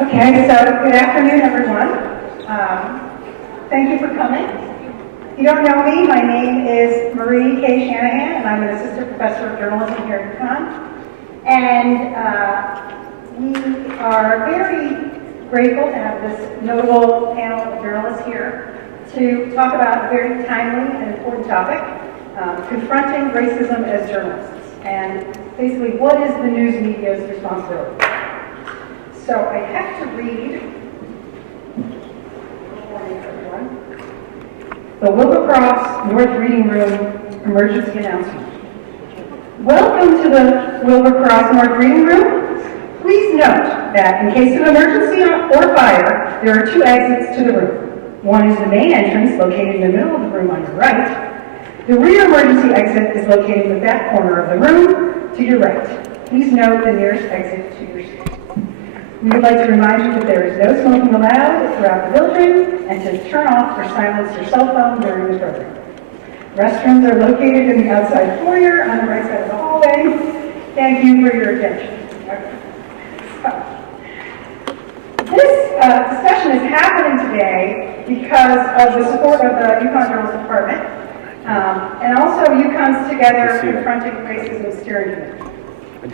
Okay, so good afternoon, everyone. Thank you for coming. If you don't know me, my name is Marie K. Shanahan, and I'm an assistant professor of journalism here at UConn. And we are very grateful to have this notable panel of journalists here to talk about a very timely and important topic, confronting racism as journalists, and basically what is the news media's responsibility. So I have to read, good morning everyone, the Wilbercross North Reading Room emergency announcement. Welcome to the Wilbercross North Reading Room. Please note that in case of emergency or fire, there are two exits to the room. One is the main entrance, located in the middle of the room on your right. The rear emergency exit is located in the back corner of the room to your right. Please note the nearest exit to your seat. We would like to remind you that there is no smoking allowed throughout the building and to turn off or silence your cell phone during the program. Restrooms are located in the outside foyer on the right side of the hallway. Thank you for your attention. Okay. This discussion is happening today because of the support of the UConn Journalism Department and also UConn's Together Confronting Racism Steering Committee.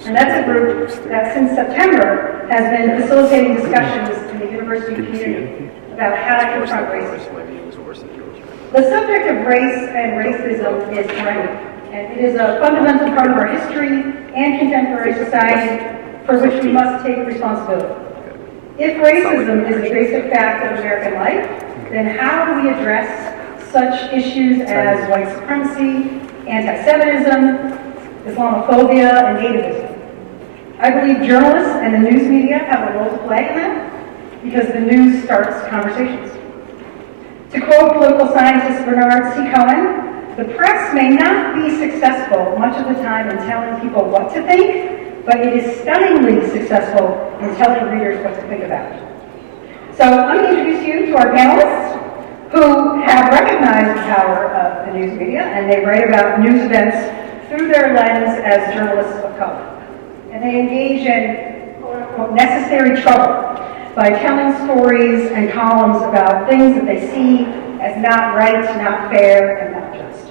And that's a group that since September has been facilitating discussions in the university community about how to confront racism. The subject of race and racism is perennial, and it is a fundamental part of our history and contemporary society for which we must take responsibility. If racism is a basic fact of American life, then how do we address such issues as white supremacy, anti-Semitism, Islamophobia, and nativism? I believe journalists and the news media have a role to play in that because the news starts conversations. To quote political scientist Bernard C. Cohen, the press may not be successful much of the time in telling people what to think, but it is stunningly successful in telling readers what to think about. So let me introduce you to our panelists who have recognized the power of the news media, and they write about news events through their lens as journalists of color. And they engage in quote-unquote necessary trouble by telling stories and columns about things that they see as not right, not fair, and not just.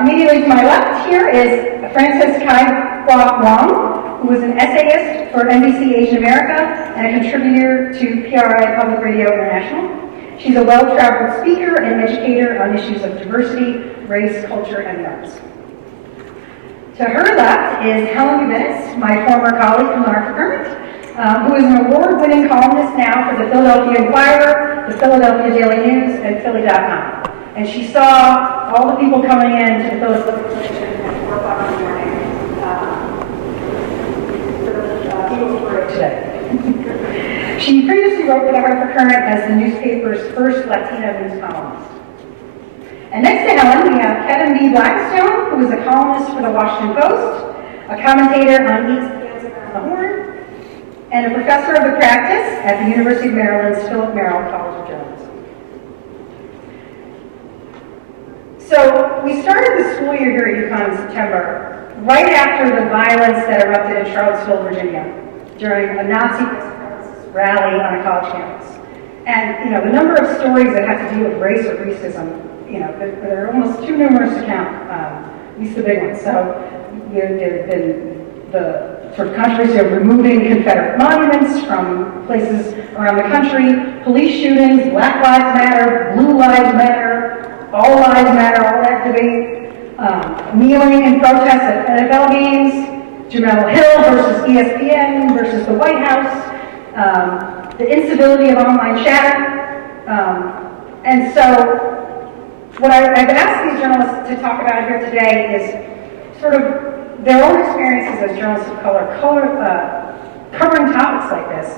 Immediately to my left here is Frances Kai-Hwa Wang, who is an essayist for NBC Asian America and a contributor to PRI Public Radio International. She's a well-traveled speaker and educator on issues of diversity, race, culture, and the arts. To her left is Helen Gubinis, my former colleague from the Hartford Courant, who is an award-winning columnist now for the Philadelphia Inquirer, the Philadelphia Daily News, and Philly.com. And she saw all the people coming in to the Philadelphia station at 4 o'clock in the morning for the Eagles parade today. She previously wrote for the Hartford Courant as the newspaper's first Latina news columnist. And next to Helen, we have Kevin B. Blackistone, who is a columnist for the Washington Post, a commentator on ESPN's Around the Horn, and a professor of the practice at the University of Maryland's Philip Merrill College of Journalism. So we started the school year here at UConn in September, right after the violence that erupted in Charlottesville, Virginia, during a Nazi rally on a college campus. And the number of stories that have to do with race or racism, they're almost too numerous to count, at least the big ones. So there have been the sort of controversy of removing Confederate monuments from places around the country, police shootings, Black Lives Matter, Blue Lives Matter, All Lives Matter, all that debate, kneeling in protest at NFL games, Jamel Hill versus ESPN versus the White House, the incivility of online chatter. And so what I've asked these journalists to talk about here today is sort of their own experiences as journalists of color covering topics like this,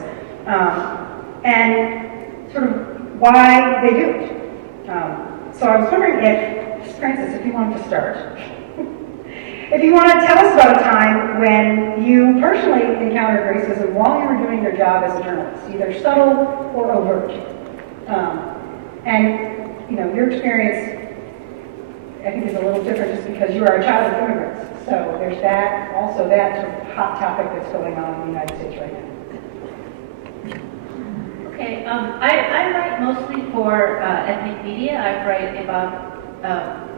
and sort of why they do it. So I was wondering if, Frances, if you wanted to start, if you want to tell us about a time when you personally encountered racism while you were doing your job as a journalist, either subtle or overt. And your experience, I think, is a little different just because you are a child of immigrants. So there's that, also that sort of hot topic that's going on in the United States right now. I write mostly for ethnic media. I write about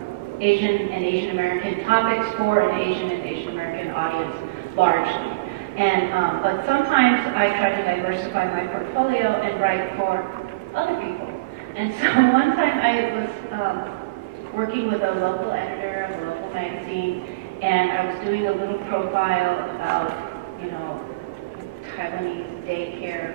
Asian and Asian American topics for an Asian American audience largely. And but sometimes I try to diversify my portfolio and write for other people. And so one time I was working with a local editor of a local magazine, and I was doing a little profile about, you know, Taiwanese daycare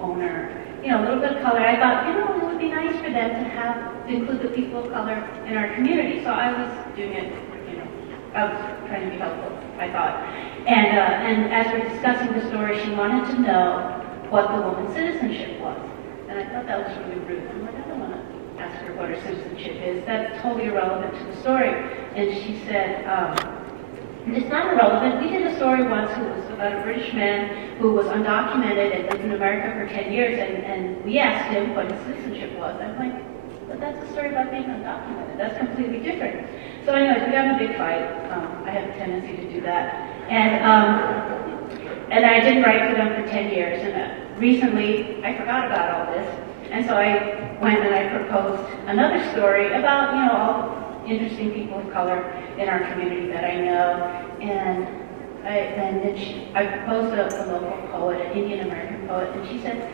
owner, you know, a little bit of color. I thought, you know, it would be nice for them to include the people of color in our community. So I was doing it, you know, I was trying to be helpful, I thought. And as we're discussing the story, she wanted to know what the woman's citizenship was. And I thought that was really rude. I'm like, I don't want to ask her what her citizenship is. That's totally irrelevant to the story. And she said, it's not irrelevant. We did a story once who was about a British man who was undocumented and lived in America for 10 years, and we asked him what his citizenship was. I'm like, but that's a story about being undocumented. That's completely different. So anyways, we got in a big fight. I have a tendency to do that. And I didn't write for them for 10 years. And recently, I forgot about all this. And so I went and I proposed another story about, you know, all interesting people of color in our community that I know. And I proposed a local poet, an Indian American poet, and she said,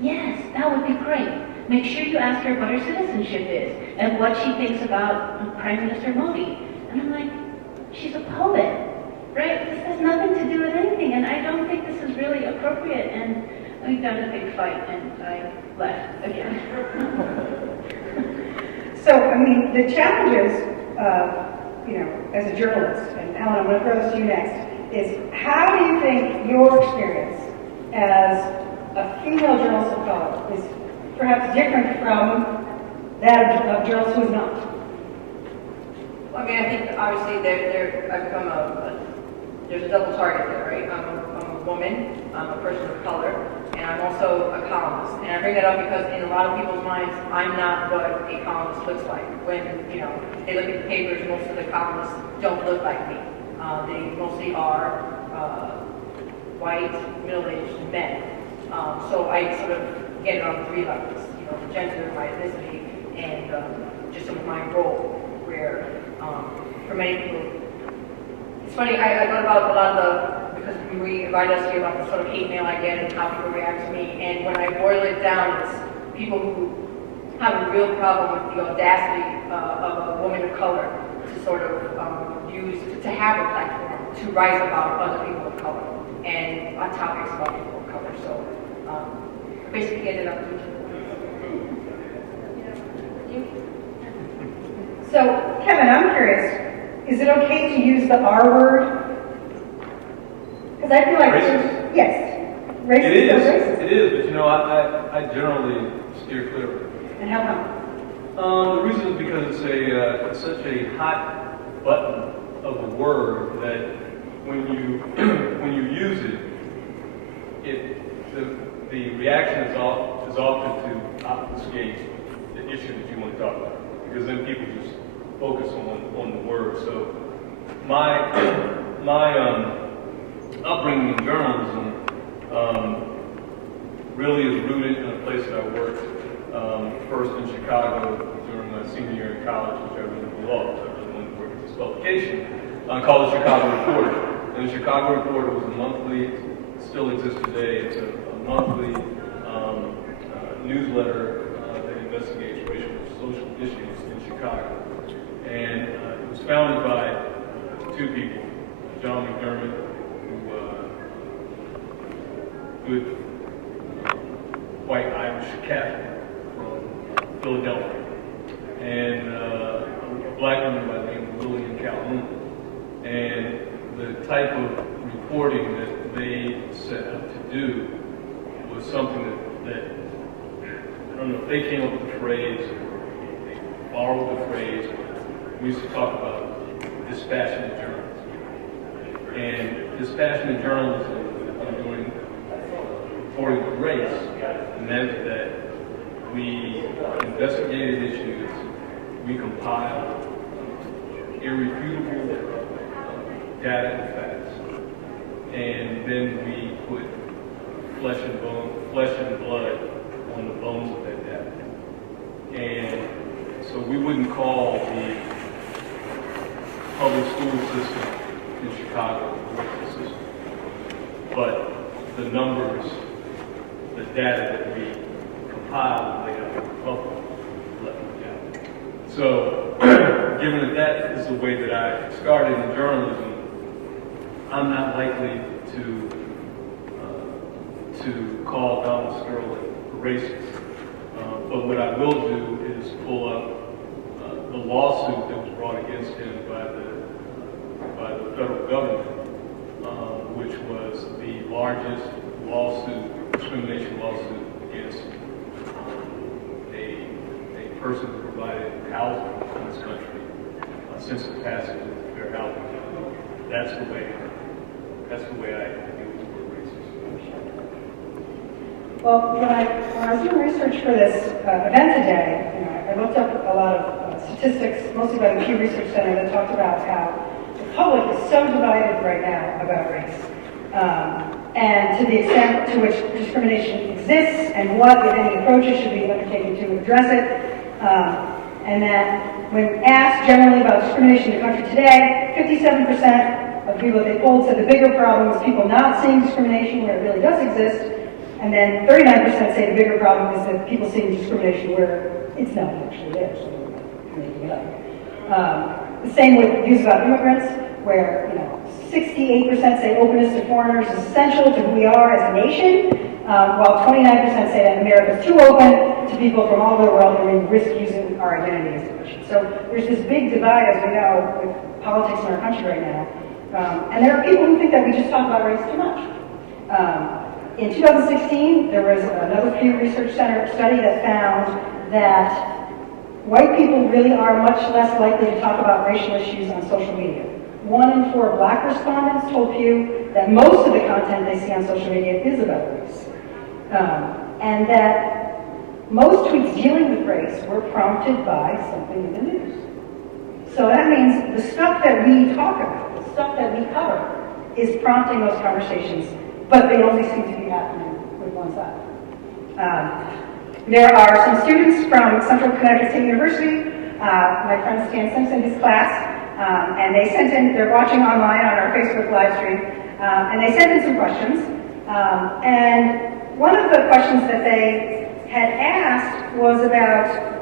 yes, that would be great. Make sure you ask her what her citizenship is and what she thinks about Prime Minister Modi. And I'm like, she's a poet, right? This has nothing to do with anything, and I don't think this is really appropriate. And we got in a big fight, and I left again. So, I mean, the challenges, you know, as a journalist, and Helen, I'm going to throw this to you next, is how do you think your experience as a female journalist of color is perhaps different from that of journalists who is not? Well, I mean, I think obviously I've become there's a double target there, right? I'm a woman, I'm a person of color, and I'm also a columnist. And I bring that up because in a lot of people's minds, I'm not what a columnist looks like. When, you know, they look at the papers, most of the columnists don't look like me. They mostly are white, middle-aged men. So I sort of get it on 3 levels, you know, gender, my ethnicity, and just sort of my role, where for many people, it's funny, I thought about a lot of because we invite us here about the sort of hate mail I get and how people react to me, and when I boil it down, it's people who have a real problem with the audacity of a woman of color to sort of to have a platform to write about other people of color and on topics about people of color. So basically get it up to So, Kevin, I'm curious, is it okay to use the R word? Because I feel like racist? Yes. Racist. It is. Racist? It is, but you know, I generally steer clear of it. And how come? The reason is because it's such a hot button of a word that when you use it, the reaction is often to obfuscate the issue that you want to talk about, because then people just focus on the word. So my upbringing in journalism really is rooted in a place that I worked first in Chicago during my senior year in college, which I really loved. I really wanted to work at this publication called the Chicago Reporter. And the Chicago Reporter was a monthly, still exists today, it's a monthly newsletter that investigates racial and social issues in Chicago. And it was founded by 2 people, John McDermott, who good white Irish Catholic from Philadelphia, and a black woman by the name of Lillian Calhoun. And the type of reporting that they set out to do was something that I don't know if they came up with the phrase or they borrowed the phrase. We used to talk about dispassionate journalism. And dispassionate journalism during reporting of race meant that we investigated issues, we compiled irrefutable data and facts, and then we put flesh and blood on the bones of that data. And so we wouldn't call the public school system in Chicago a racist system, but the numbers, the data that we compile and lay out in the public let them down. So, given that that is the way that I started in journalism, I'm not likely to call Donald Sterling a racist. But what I will do is pull up the lawsuit that was brought against him by the federal government, which was the largest discrimination lawsuit against a person who provided housing in this country since the passage of the Fair Housing Act. That's the way I deal with the word racist. Well, when I was doing research for this event today, I looked up a lot of statistics, mostly by the Pew Research Center, that talked about how the public is so divided right now about race, and to the extent to which discrimination exists, and what, if any, approaches should be undertaken to address it, and that when asked generally about discrimination in the country today, 57% of people that they polled said the bigger problem is people not seeing discrimination where it really does exist. And then 39% say the bigger problem is that people seeing discrimination where it's not actually there, so they're making it up. The same with views about immigrants, where 68% say openness to foreigners is essential to who we are as a nation, while 29% say that America is too open to people from all over the world and we risk using our identity as a nation. So there's this big divide, as we know, with politics in our country right now. And there are people who think that we just talk about race too much. In 2016, there was another Pew Research Center study that found that white people really are much less likely to talk about racial issues on social media. 1 in 4 black respondents told Pew that most of the content they see on social media is about race. And that most tweets dealing with race were prompted by something in the news. So that means the stuff that we talk about, the stuff that we cover, is prompting those conversations, but they only seem to be happening with one side. There are some students from Central Connecticut State University, my friend Stan Simpson, his class, and they sent in, they're watching online on our Facebook live stream, and they sent in some questions. And one of the questions that they had asked was about,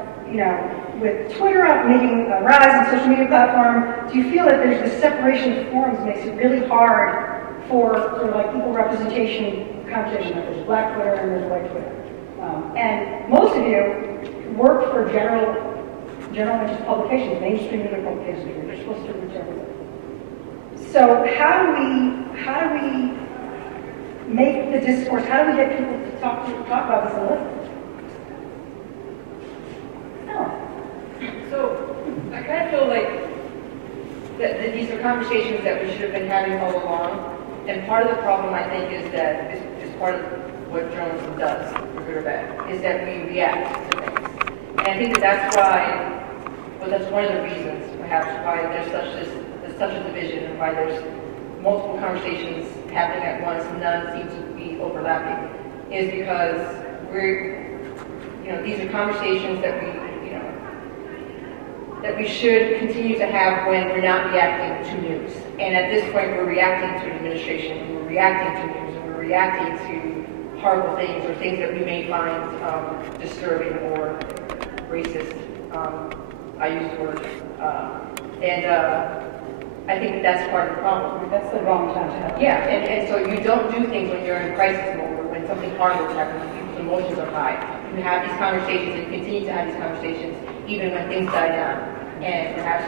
with Twitter making a rise in social media platform, do you feel that there's this separation of forms makes it really hard for sort of like equal representation competition? There's black Twitter and there's white Twitter. And most of you work for general interest publications, mainstream media publications, where you're supposed to reach everyone. So how do we make the discourse, how do we get people to talk about this a little? No. So I kind of feel like that these are conversations that we should have been having all along. And part of the problem, I think, is that is part of what journalism does, for good or bad, is that we react to things. And I think that's why, that's one of the reasons, perhaps, why there's such a division, and why there's multiple conversations happening at once, and none seem to be overlapping, is because these are conversations that we should continue to have when we're not reacting to news. And at this point, we're reacting to administration, we're reacting to news, and we're reacting to horrible things or things that we may find disturbing or racist. I use the word. I think that's part of the problem. That's the wrong time to have. Yeah, and so you don't do things when you're in crisis mode or when something horrible is happening, when people's emotions are high. You have these conversations and continue to have these conversations even when things die down. And perhaps,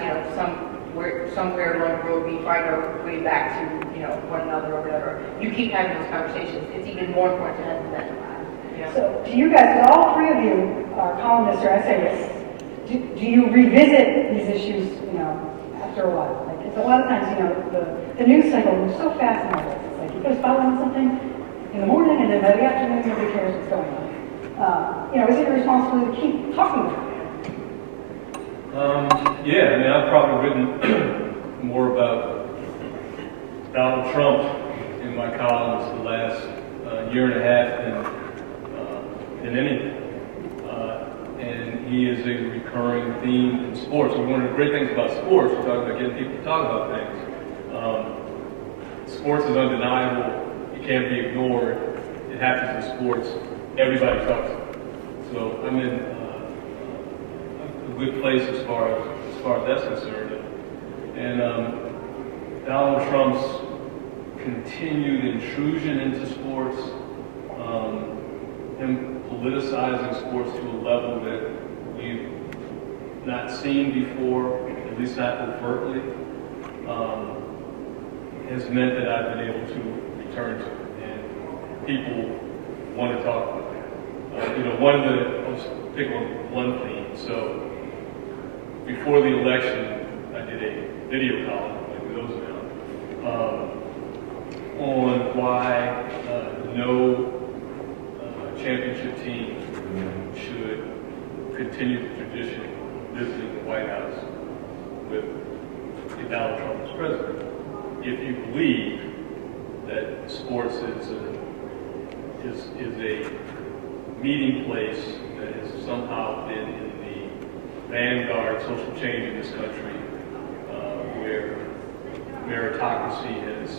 somewhere along the road we find our way back to, one another or whatever. You keep having those conversations. It's even more important to have them then. So do you guys, all three of you are columnists or essayists, do you revisit these issues, after a while? Like, it's a lot of times, the news cycle moves so fast nowadays. It's like you put a spotlight on something in the morning, and then by the afternoon, nobody cares what's going on. Is it your responsibility to keep talking about it? I've probably written more about Donald Trump in my columns the last year and a half than anything. And he is a recurring theme in sports. And one of the great things about sports, we're talking about getting people to talk about things. Sports is undeniable. It can't be ignored. It happens in sports. Everybody talks about it. So I'm in a good place as far as that's concerned. And Donald Trump's continued intrusion into sports, him politicizing sports to a level that we've not seen before, at least not overtly, has meant that I've been able to return to it. And people want to talk about it. I'll just pick one theme. So before the election, I did a video column, like those now, on why no championship team should continue the tradition of visiting the White House with Donald Trump as president. If you believe that sports is a meeting place that has somehow been in the vanguard social change in this country, where meritocracy has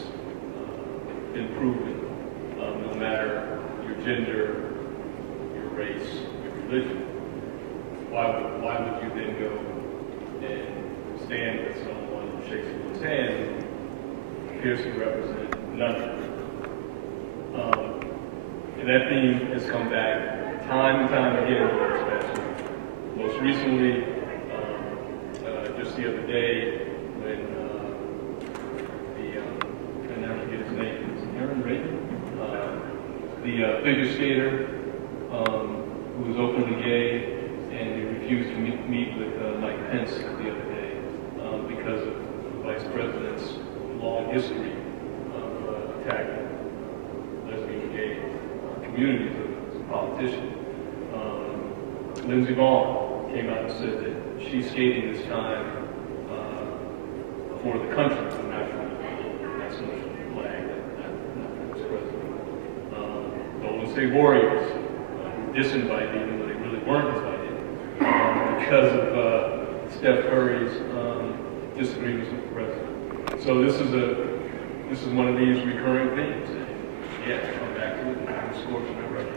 been proven, no matter your gender, your race, your religion, why would you then go and stand with someone who shakes someone's hand who appears to represent nothing? And that theme has come back time and time again over this past week. Most recently, just the other day, when I never forget his name, is it Aaron Reagan? The figure skater who was openly gay, and he refused to meet with Mike Pence the other day because of the vice president's long history of attacking lesbian, gay communities as a politician. Lindsey Vaughn came out and said that she's skating this time for the country, not so much for the flag, not for this president. Golden State Warriors were disinvited, even though they really weren't invited, because of Steph Curry's disagreements with the president. So this is one of these recurring themes. Yeah, come back to it and score from it right.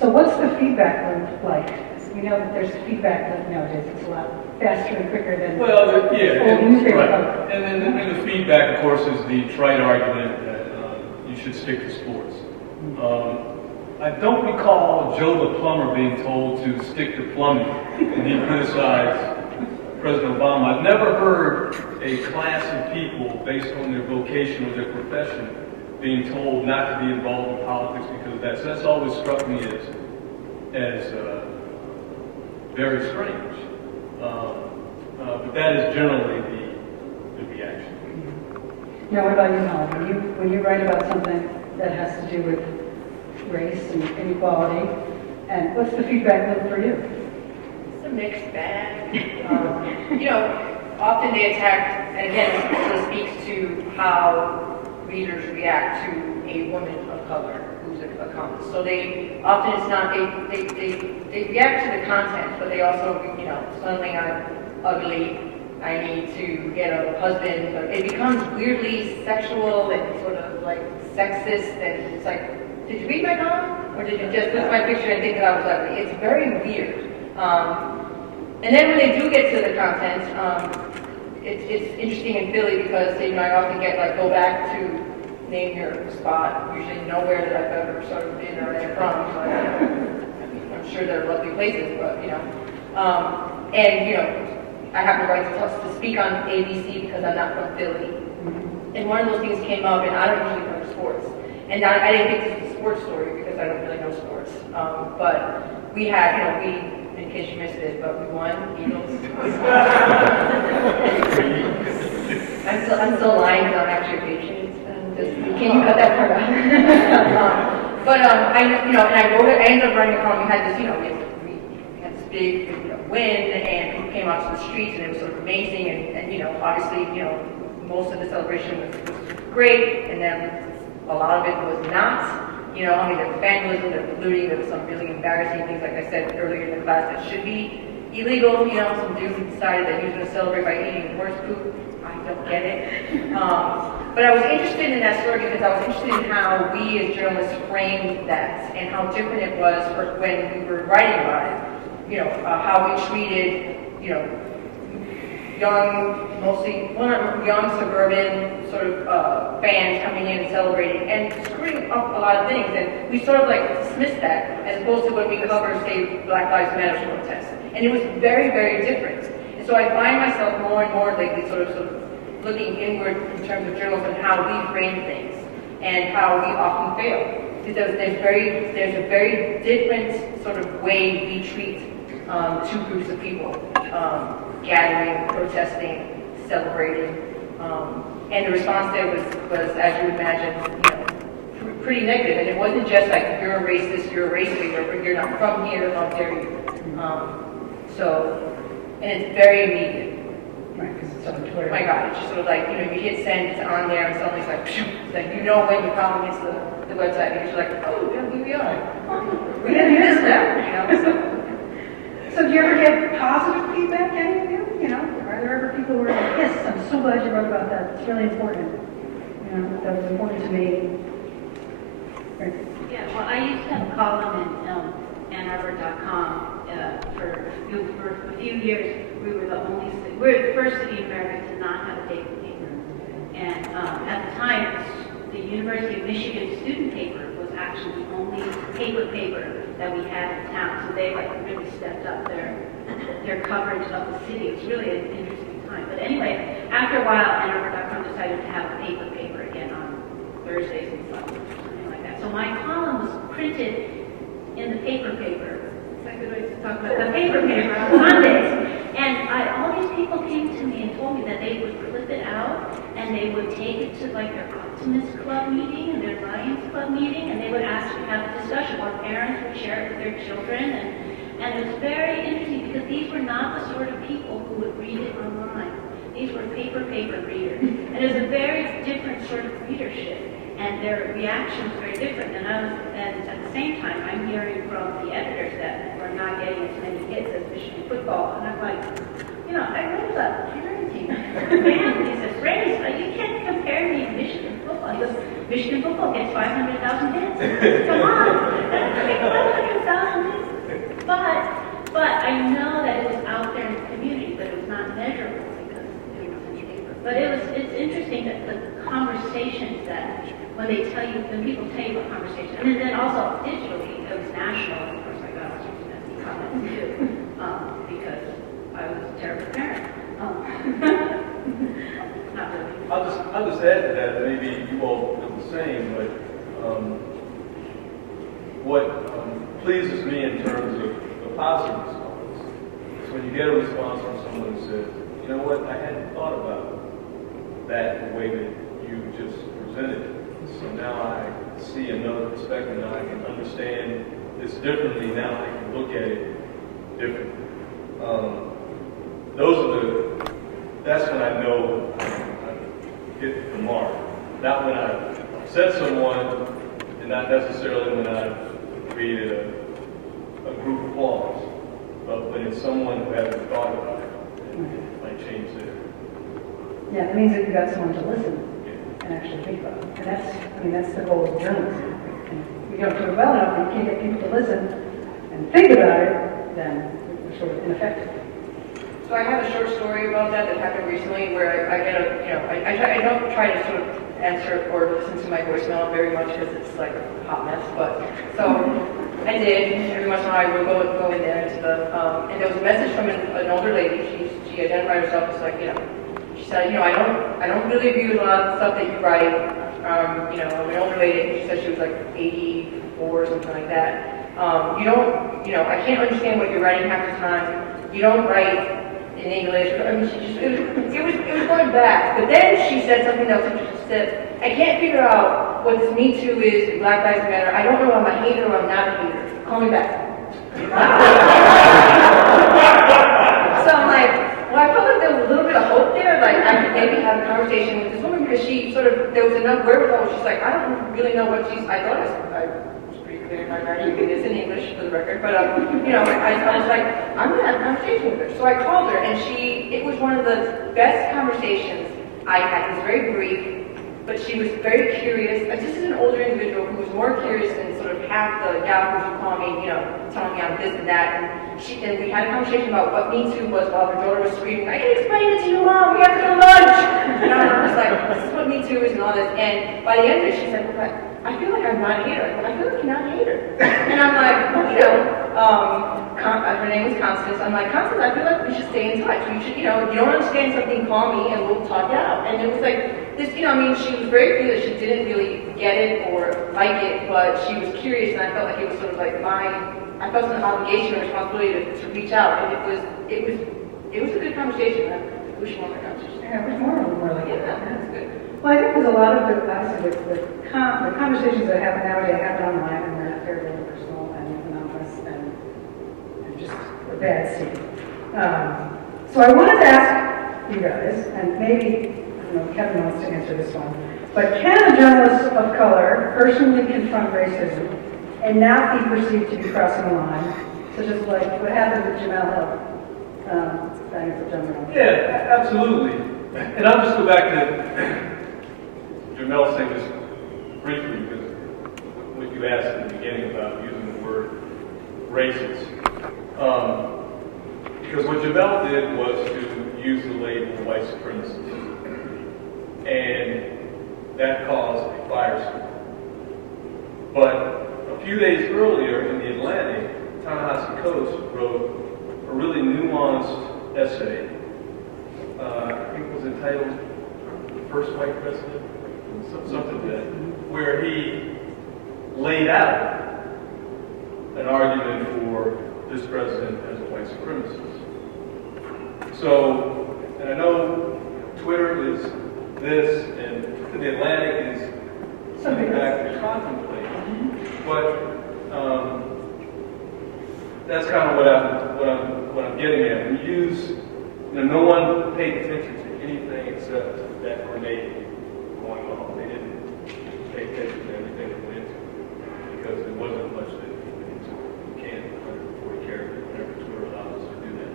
So what's the feedback loop like? We know that there's feedback loop nowadays. It's a lot faster and quicker than old newspaper. Right. And then the feedback, of course, is the trite argument that you should stick to sports. I don't recall Joe the plumber being told to stick to plumbing, and he criticized President Obama. I've never heard a class of people, based on their vocation or their profession, being told not to be involved in politics because of that. So that's always struck me as very strange. But that is generally the reaction. Now, what about you, Helen? When you write about something that has to do with race and inequality, and what's the feedback loop for you? It's a mixed bag. Often they attack, and again, this sort of speaks to how readers react to a woman of color who's a columnist. So they often it's not they react to the content, but they also suddenly I'm ugly. I need to get a husband. It becomes weirdly sexual and sort of like sexist, and it's like, did you read my column, or did you just look at my picture and think that I was ugly? It's very weird. And then when they do get to the content, it's interesting in Philly because I often get like, go back to name your spot, usually nowhere that I've ever sort of been or am from. But, I'm sure there are lovely places, but I have the right to speak on ABC because I'm not from Philly. And one of those things came up, and I don't usually cover sports. And I didn't think this was a sports story because I don't really know sports. But we had, in case you missed it, but we won, Eagles. I'm still lying because I'm actually a Patriots. Can you cut that part out? And I wrote it. I ended up writing a column. We had this, we had this big, win, and people came out to the streets, and it was sort of amazing. And obviously, most of the celebration was great, and then a lot of it was not. You know, I mean, there was vandalism, there was looting, there was some really embarrassing things, like I said earlier in the class, that should be illegal. You know, some dude decided that he was going to celebrate by eating horse poop. I don't get it. But I was interested in that story because I was interested in how we as journalists framed that and how different it was for when we were writing about it. You know, how we treated, you know, young, mostly, well, not young suburban sort of fans coming in and celebrating and screwing up a lot of things. And we sort of like dismissed that as opposed to when we covered, say, Black Lives Matter protests. And it was very, very different. And so I find myself more and more lately sort of looking inward in terms of journalism and how we frame things and how we often fail. Because there's a very different sort of way we treat two groups of people, gathering, protesting, celebrating, and the response there was, as you would imagine, you know, pretty negative. And it wasn't just like, you're a racist, you're a race baiter, or you're not from here, how dare you. And it's very immediate. Right, because it's on Twitter. Oh my God, it's just sort of like, you know, you hit send, it's on there, and suddenly it's like, phew, it's like, you know when your column hits the website, because you're like, oh, yeah, here we are. We're going to do this now, you know? So do you ever get positive feedback, any of you? You know, are there ever people who are like, yes, I'm so glad you wrote about that. It's really important. You know, that was important to me. Right. Yeah, well, I used to have a column in AnnArbor.com for a few years. We were the first city in America to not have a daily paper. And at the time, the University of Michigan student paper was actually the only paper that we had in town. So they really stepped up their coverage of the city. It was really an interesting time. But anyway, after a while, AnnArbor.com decided to have a paper again on Thursdays and Sundays, something like that. So my column was printed in the paper. Is that a good way to talk about the paper on Sundays? And all these people came to me and told me that they would clip it out and they would take it to like their Optimist Club meeting and their Lions Club meeting, and they would actually have a discussion where parents would share it with their children. And it was very interesting because these were not the sort of people who would read it online. These were paper readers. And it was a very different sort of readership. And their reactions were very different. And at the same time, I'm hearing from the editors that we're not getting as many hits as Michigan football. And I'm like, you know, I wrote about parenting. And he says, Ray, you can't compare me to Michigan football. He goes, Michigan football gets 500,000 hits. Come on. That's 500,000 hits. But I know that it was out there in the community, but it was not measurable because it was in paper. But it's interesting that the conversations that when people tell you about conversations, and then also digitally, it was national. Of course, I got all sorts of messy comments too, because I was a terrible parent. Not really. I'll just add to that. Maybe you all do the same, but what pleases me in terms of the positive response is when you get a response from someone who says, you know what, I hadn't thought about that the way that you just presented it. So now I see another perspective. Now I can understand this differently. Now I can look at it differently. That's when I know I hit the mark. Not when I upset someone, and not necessarily when I created a group of applause, but when it's someone who hasn't thought about it, it might change their. Yeah, it means that you got someone to listen and actually think about it. And that's the goal of journalism. And if you don't do it well enough and you can't get people to listen and think about it, then we're sort of ineffective. So I have a short story about that happened recently where I get I don't try to sort of answer or listen to my voicemail very much because it's like a hot mess, but so I did. Every once in a while I would go in there into the, and there was a message from an older lady. She identified herself as like, she said, I don't really agree with a lot of the stuff that you write. I'm an older lady. She said she was like 84 or something like that. I can't understand what you're writing half the time. You don't write in English. I mean, it was going back. But then she said something else. She said, I can't figure out what this Me Too is in Black Lives Matter. I don't know if I'm a hater or I'm not a hater. Call me back. So I'm like, well, I felt like there was a little bit of hope there. better, like, I could maybe have a conversation with this woman because she sort of, there was enough wherewithal. She's like, I don't really know what she's, I thought I was pretty clear in my writing. It is in English for the record, but, you know, I was like, I'm going to have a conversation with her. So I called her, and it was one of the best conversations I had. It was very brief, but she was very curious. This is an older individual who was more curious than sort of half the yahoos who call me, you know, telling me I'm this and that. And we had a conversation about what Me Too was while her daughter was screaming, I can explain it to you, Mom, we have to go to lunch. You know, and I was like, this is what Me Too is and all this. And by the end of it, she's like, well, I feel like I'm not a hater. I feel like you're not a hater. And I'm like, well, you know, her name was Constance. I'm like, Constance, I feel like we should stay in touch. We should, you know, if you don't understand something, call me and we'll talk it out. And it was like, this, you know, I mean, she was very clear that she didn't really get it or like it, but she was curious, and I felt like it was sort of like I felt an obligation or responsibility to reach out, and it was a good conversation. I wish more of a conversation. Yeah, it was more like Yeah, that. that's good. Well, I think there's a lot of the conversations that happen nowadays happen online, and they're not terribly personal and anonymous and just a bad scene. So I wanted to ask you guys, and maybe Kevin wants to answer this one, but can a journalist of color personally confront racism and not be perceived to be crossing the line, such as like what happened with Jamel Hill? Yeah, absolutely. And I'll just go back to Jamel's thing just briefly, because what you asked in the beginning about using the word racist. Because what Jamel did was to use the label white supremacist. And that caused a firestorm. But a few days earlier in the Atlantic, Ta-Nehisi Coates wrote a really nuanced essay. I think it was entitled "The First White President," something like that, where he laid out an argument for this president as a white supremacist. So, and I know Twitter is this, and the Atlantic is something back to contemplate. But that's kind of what I'm getting at. We use, no one paid attention to anything except that grenade going on. They didn't pay attention to everything that went into it because there wasn't much that went into it. You can't 140 characters whenever Twitter allows us to do that.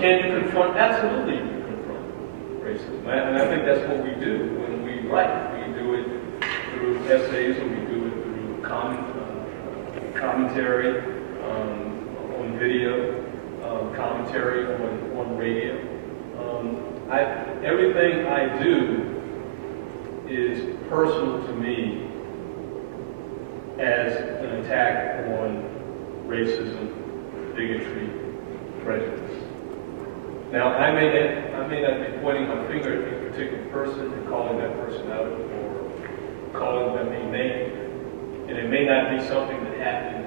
Can you confront? Absolutely, you can confront racism, and I think that's what we do when we write. We do it through essays, or we do it through commentary on video, commentary on radio. Everything I do is personal to me as an attack on racism, bigotry, prejudice. Now, I may not be pointing my finger at a particular person and calling that person out or calling them a name, and it may not be something that happened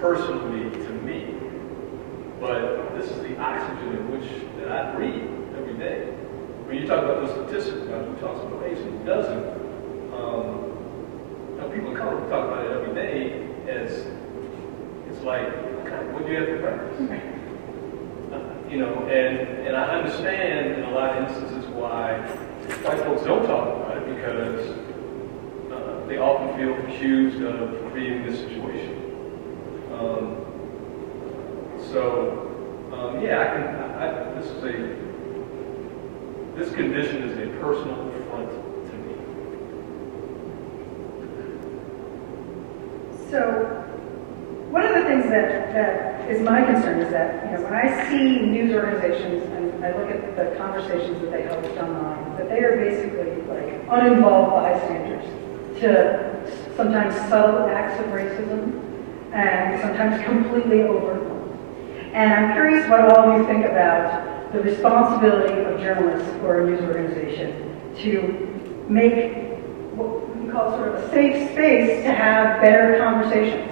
personally to me, but this is the oxygen in which that I breathe every day. When you talk about those statistics about who talks about race and who doesn't, people of color talk about it every day as it's like, what do you have for breakfast? And I understand in a lot of instances why white folks don't talk about it, because they often feel accused of creating this situation. This condition is a personal affront to me. So, one of the things that is my concern is that, when I see news organizations and I look at the conversations that they host online, that they are basically like uninvolved bystanders to sometimes subtle acts of racism and sometimes completely overt ones. And I'm curious what all of you think about the responsibility of journalists or a news organization to make what we call sort of a safe space to have better conversations.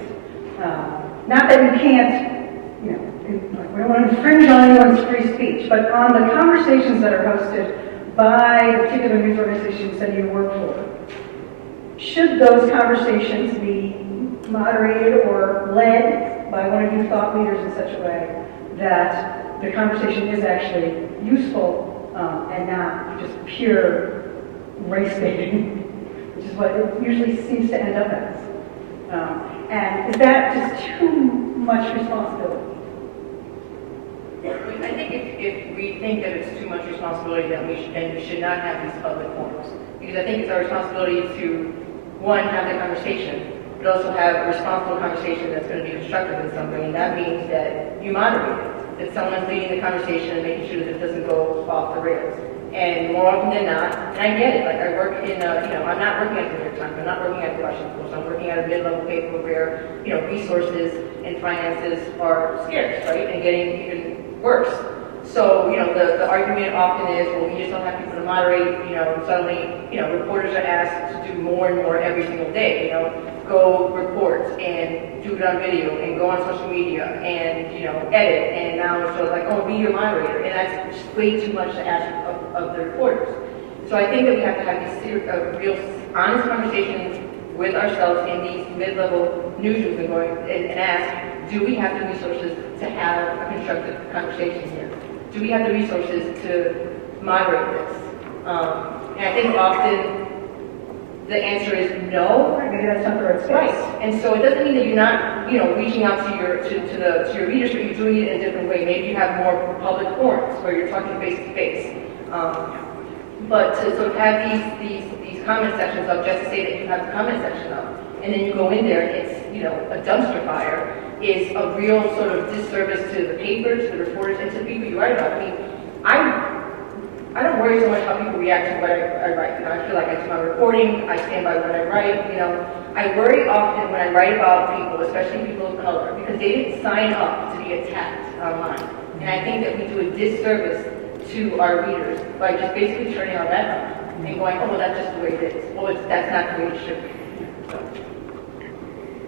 Not that you can't, we don't want to infringe on anyone's free speech, but on the conversations that are hosted by particular news organizations that you work for, should those conversations be moderated or led by one of you thought leaders in such a way that the conversation is actually useful and not just pure race baiting, which is what it usually seems to end up as. And is that just too much responsibility? I think if we think that it's too much responsibility, then we should not have these public forums. Because I think it's our responsibility to, one, have the conversation, but also have a responsible conversation that's going to be constructive in some way. And that means that you moderate it, that someone's leading the conversation and making sure that it doesn't go off the rails. And more often than not, and I get it, like I work in, I'm not working at the New York Times, I'm not working at the Washington Post, I'm working at a mid-level paper where, resources and finances are scarce, right, and getting even worse. So, the argument often is, well, we just don't have people to moderate, and suddenly, reporters are asked to do more and more every single day, go report and do it on video and go on social media and, edit, and now it's sort of like, oh, be your moderator, and that's just way too much to ask of the reporters. So I think that we have to have these real honest conversations with ourselves in these mid-level newsrooms and ask, do we have the resources to have a constructive conversation here? Do we have the resources to moderate this? And I think often the answer is no. Maybe that's not the right space. Right. And so it doesn't mean that you're not, reaching out to your readers, but you're doing it in a different way. Maybe you have more public forums where you're talking face to face. But to sort of have these comment sections up, just to say that you have the comment section up, and then you go in there and it's a dumpster fire, is a real sort of disservice to the papers, to the reporters, and to the people you write about. I mean, I don't worry so much how people react to what I write. I feel like I do my reporting, I stand by what I write. I worry often when I write about people, especially people of color, because they didn't sign up to be attacked online. And I think that we do a disservice to our readers by just basically turning our back on and going, oh, well, that's just the way it is. Well, that's not the way it should be.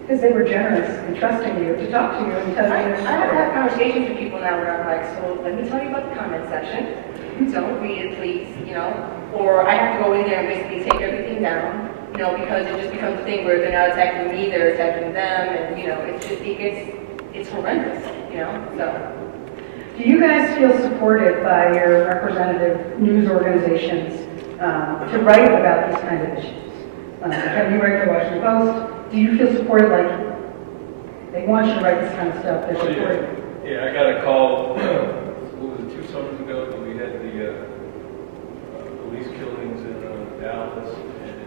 Because they were generous in trusting you to talk to you and tell you their story. I have conversations with people now where I'm like, so let me tell you about the comment section. Don't read it, please, Or I have to go in there and basically take everything down, because it just becomes a thing where they're not attacking me, they're attacking them, and, it's horrendous, so. Do you guys feel supported by your representative news organizations to write about these kind of issues? Have you write the Washington Post? Do you feel supported, like they want you to write this kind of stuff, they're supporting you? Yeah, I got a call, what was it, 2 summers ago, when we had the police killings in Dallas and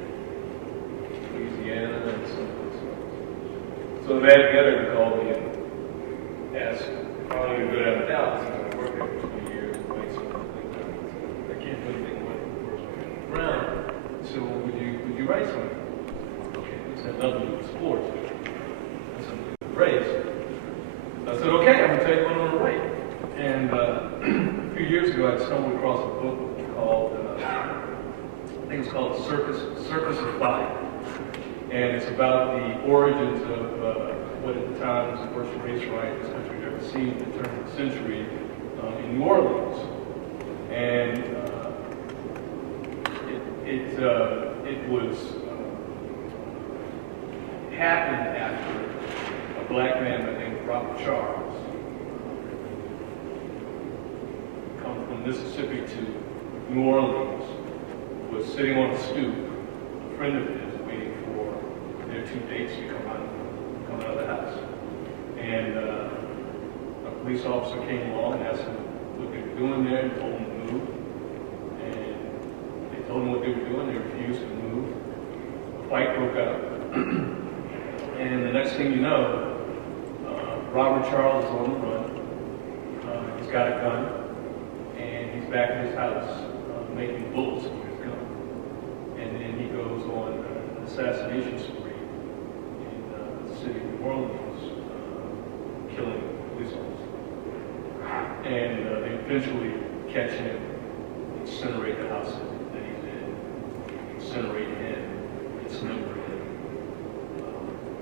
Louisiana and some of those. So they had together to call me and ask if I wanted to go down to Dallas. I'm going to work there for 20 years and wait something like that. I can't do anything when the first round. So would you write something? Okay, this had nothing to do with sports, but that's something to do with race. I said, okay, I'm going to tell you what I'm going to write. And a few years ago, I stumbled across a book called, I think it's called Circus of Fire. And it's about the origins of what at the time was the first race riot this country had ever seen at the turn of the century in New Orleans. And it was happened after a black man named Robert Charles come from Mississippi to New Orleans, was sitting on a stoop, a friend of his, waiting for their 2 dates to come out of the house. And a police officer came along and asked him what they were doing there, and told him to move. And they told him what they were doing, they refused to move. A fight broke out. And the next thing you know, Robert Charles is on the run. He's got a gun, and he's back in his house making bullets with his gun. And then he goes on an assassination spree in the city of New Orleans, killing police officers. And they eventually catch him, incinerate the house that he's in, incinerate him, dismember him,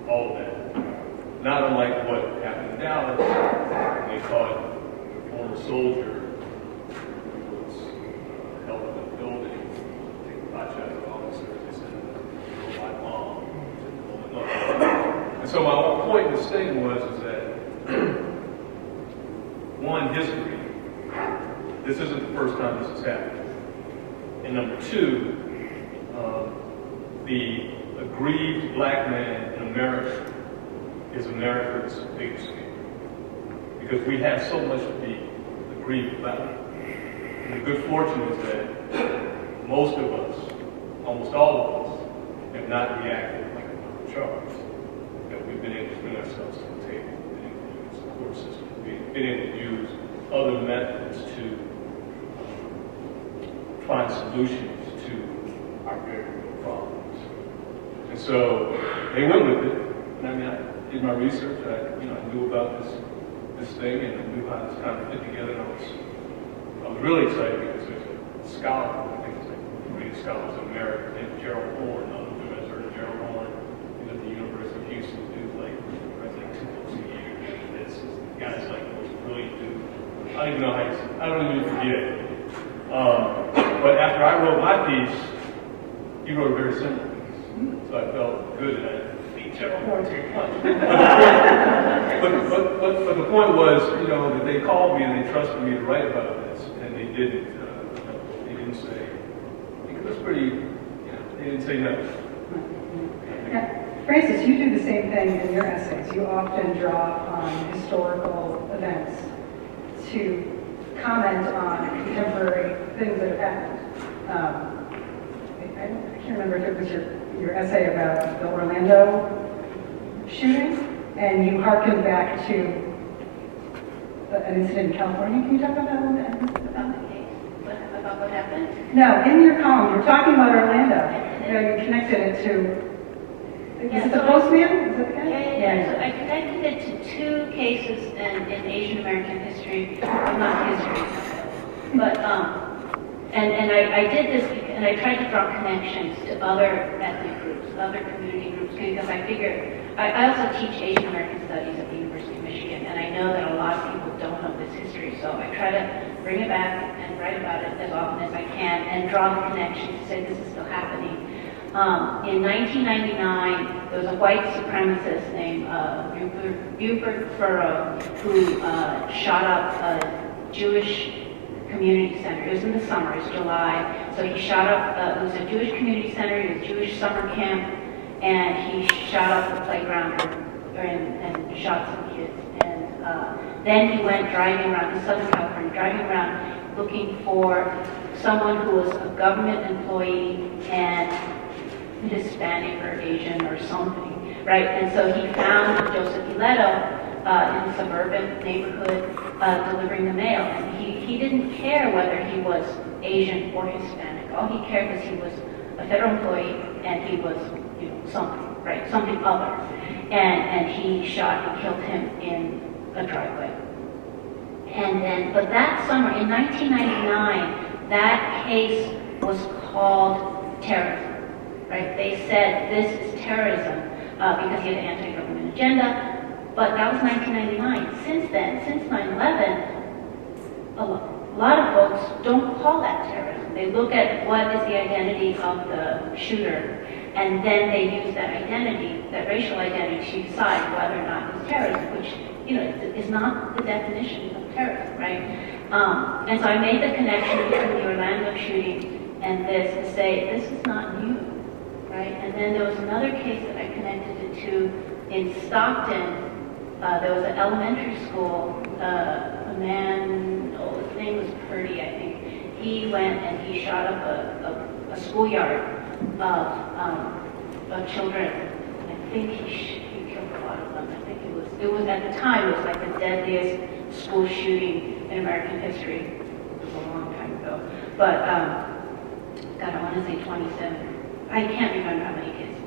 all of that. Not unlike what happened in Dallas, they caught a former soldier who was held in a building, taking pot shots at officers. They said, "Oh, my mom." And so my whole point in this thing was that one, in history, this isn't the first time this has happened. And number two, the aggrieved black man in America is America's biggest fear. Because we have so much to be aggrieved about. And the good fortune is that most of us, almost all of us, have not reacted like a Charles. That we've been able to bring ourselves to the table, we've been able to use the court system, we've been able to use other methods to find solutions to our very real problems. And so they went with it. And I mean, I did my research. I knew about this thing, and I knew how this kind of fit together. And I was really excited because there's a scholar, I think it's like the greatest scholars in America, named Gerald Horne. I don't know if you guys heard of Gerald Horne. He's at the University of Houston. Dude, like 2 books a year. This guy's like the most brilliant dude. I don't even forget. But after I wrote my piece, he wrote a very similar piece. So I felt good that I beat Gerald Horne too much. But the point was, that they called me and they trusted me to write about this, and they didn't. They didn't say. It was pretty. They didn't say nothing. Yeah. Francis, you do the same thing in your essays. You often draw on historical events to comment on contemporary things that have happened. I can't remember if it was your essay about the Orlando shooting, and you harkened back to an incident in California. Can you talk about that a little bit? About the case? About what happened? No, in your column, you were talking about Orlando. You connected it to, is it the postman? Is it the guy? Yeah. So I connected it to two cases in Asian American history, well, not history, but and I did this and I tried to draw connections to other ethnic groups, other community groups, because I figured I also teach Asian American studies at the University of Michigan, and I know that a lot of people don't know this history, so I try to bring it back and write about it as often as I can and draw the connections to say this is still happening. In 1999, there was a white supremacist named Buford Furrow who shot up a Jewish community center. It was in the summer, it was July. So he shot up, it was a Jewish community center, it was a Jewish summer camp, and he shot up the playground and shot some kids. And then he went driving around in Southern California, driving around looking for someone who was a government employee and Hispanic or Asian or something, right? And so he found Joseph Ileto in a suburban neighborhood delivering the mail. And he didn't care whether he was Asian or Hispanic. All he cared was he was a federal employee and he was, something, right? Something other. And he shot and killed him in a driveway. And then, but that summer, in 1999, that case was called terrorism. Right? They said this is terrorism because he had an anti-government agenda, but that was 1999. Since then, since 9/11, a lot of folks don't call that terrorism. They look at what is the identity of the shooter, and then they use that identity, that racial identity, to decide whether or not it's terrorism, which is not the definition of terrorism, right? And so I made the connection between the Orlando shooting and this to say this is not new. Right? And then there was another case that I connected it to in Stockton. There was an elementary school, a man, his name was Purdy, I think. He went and he shot up a schoolyard of children. I think he killed a lot of them. I think it was at the time, it was like the deadliest school shooting in American history. It was a long time ago. But, God, I want to say 27. I can't remember how many kids,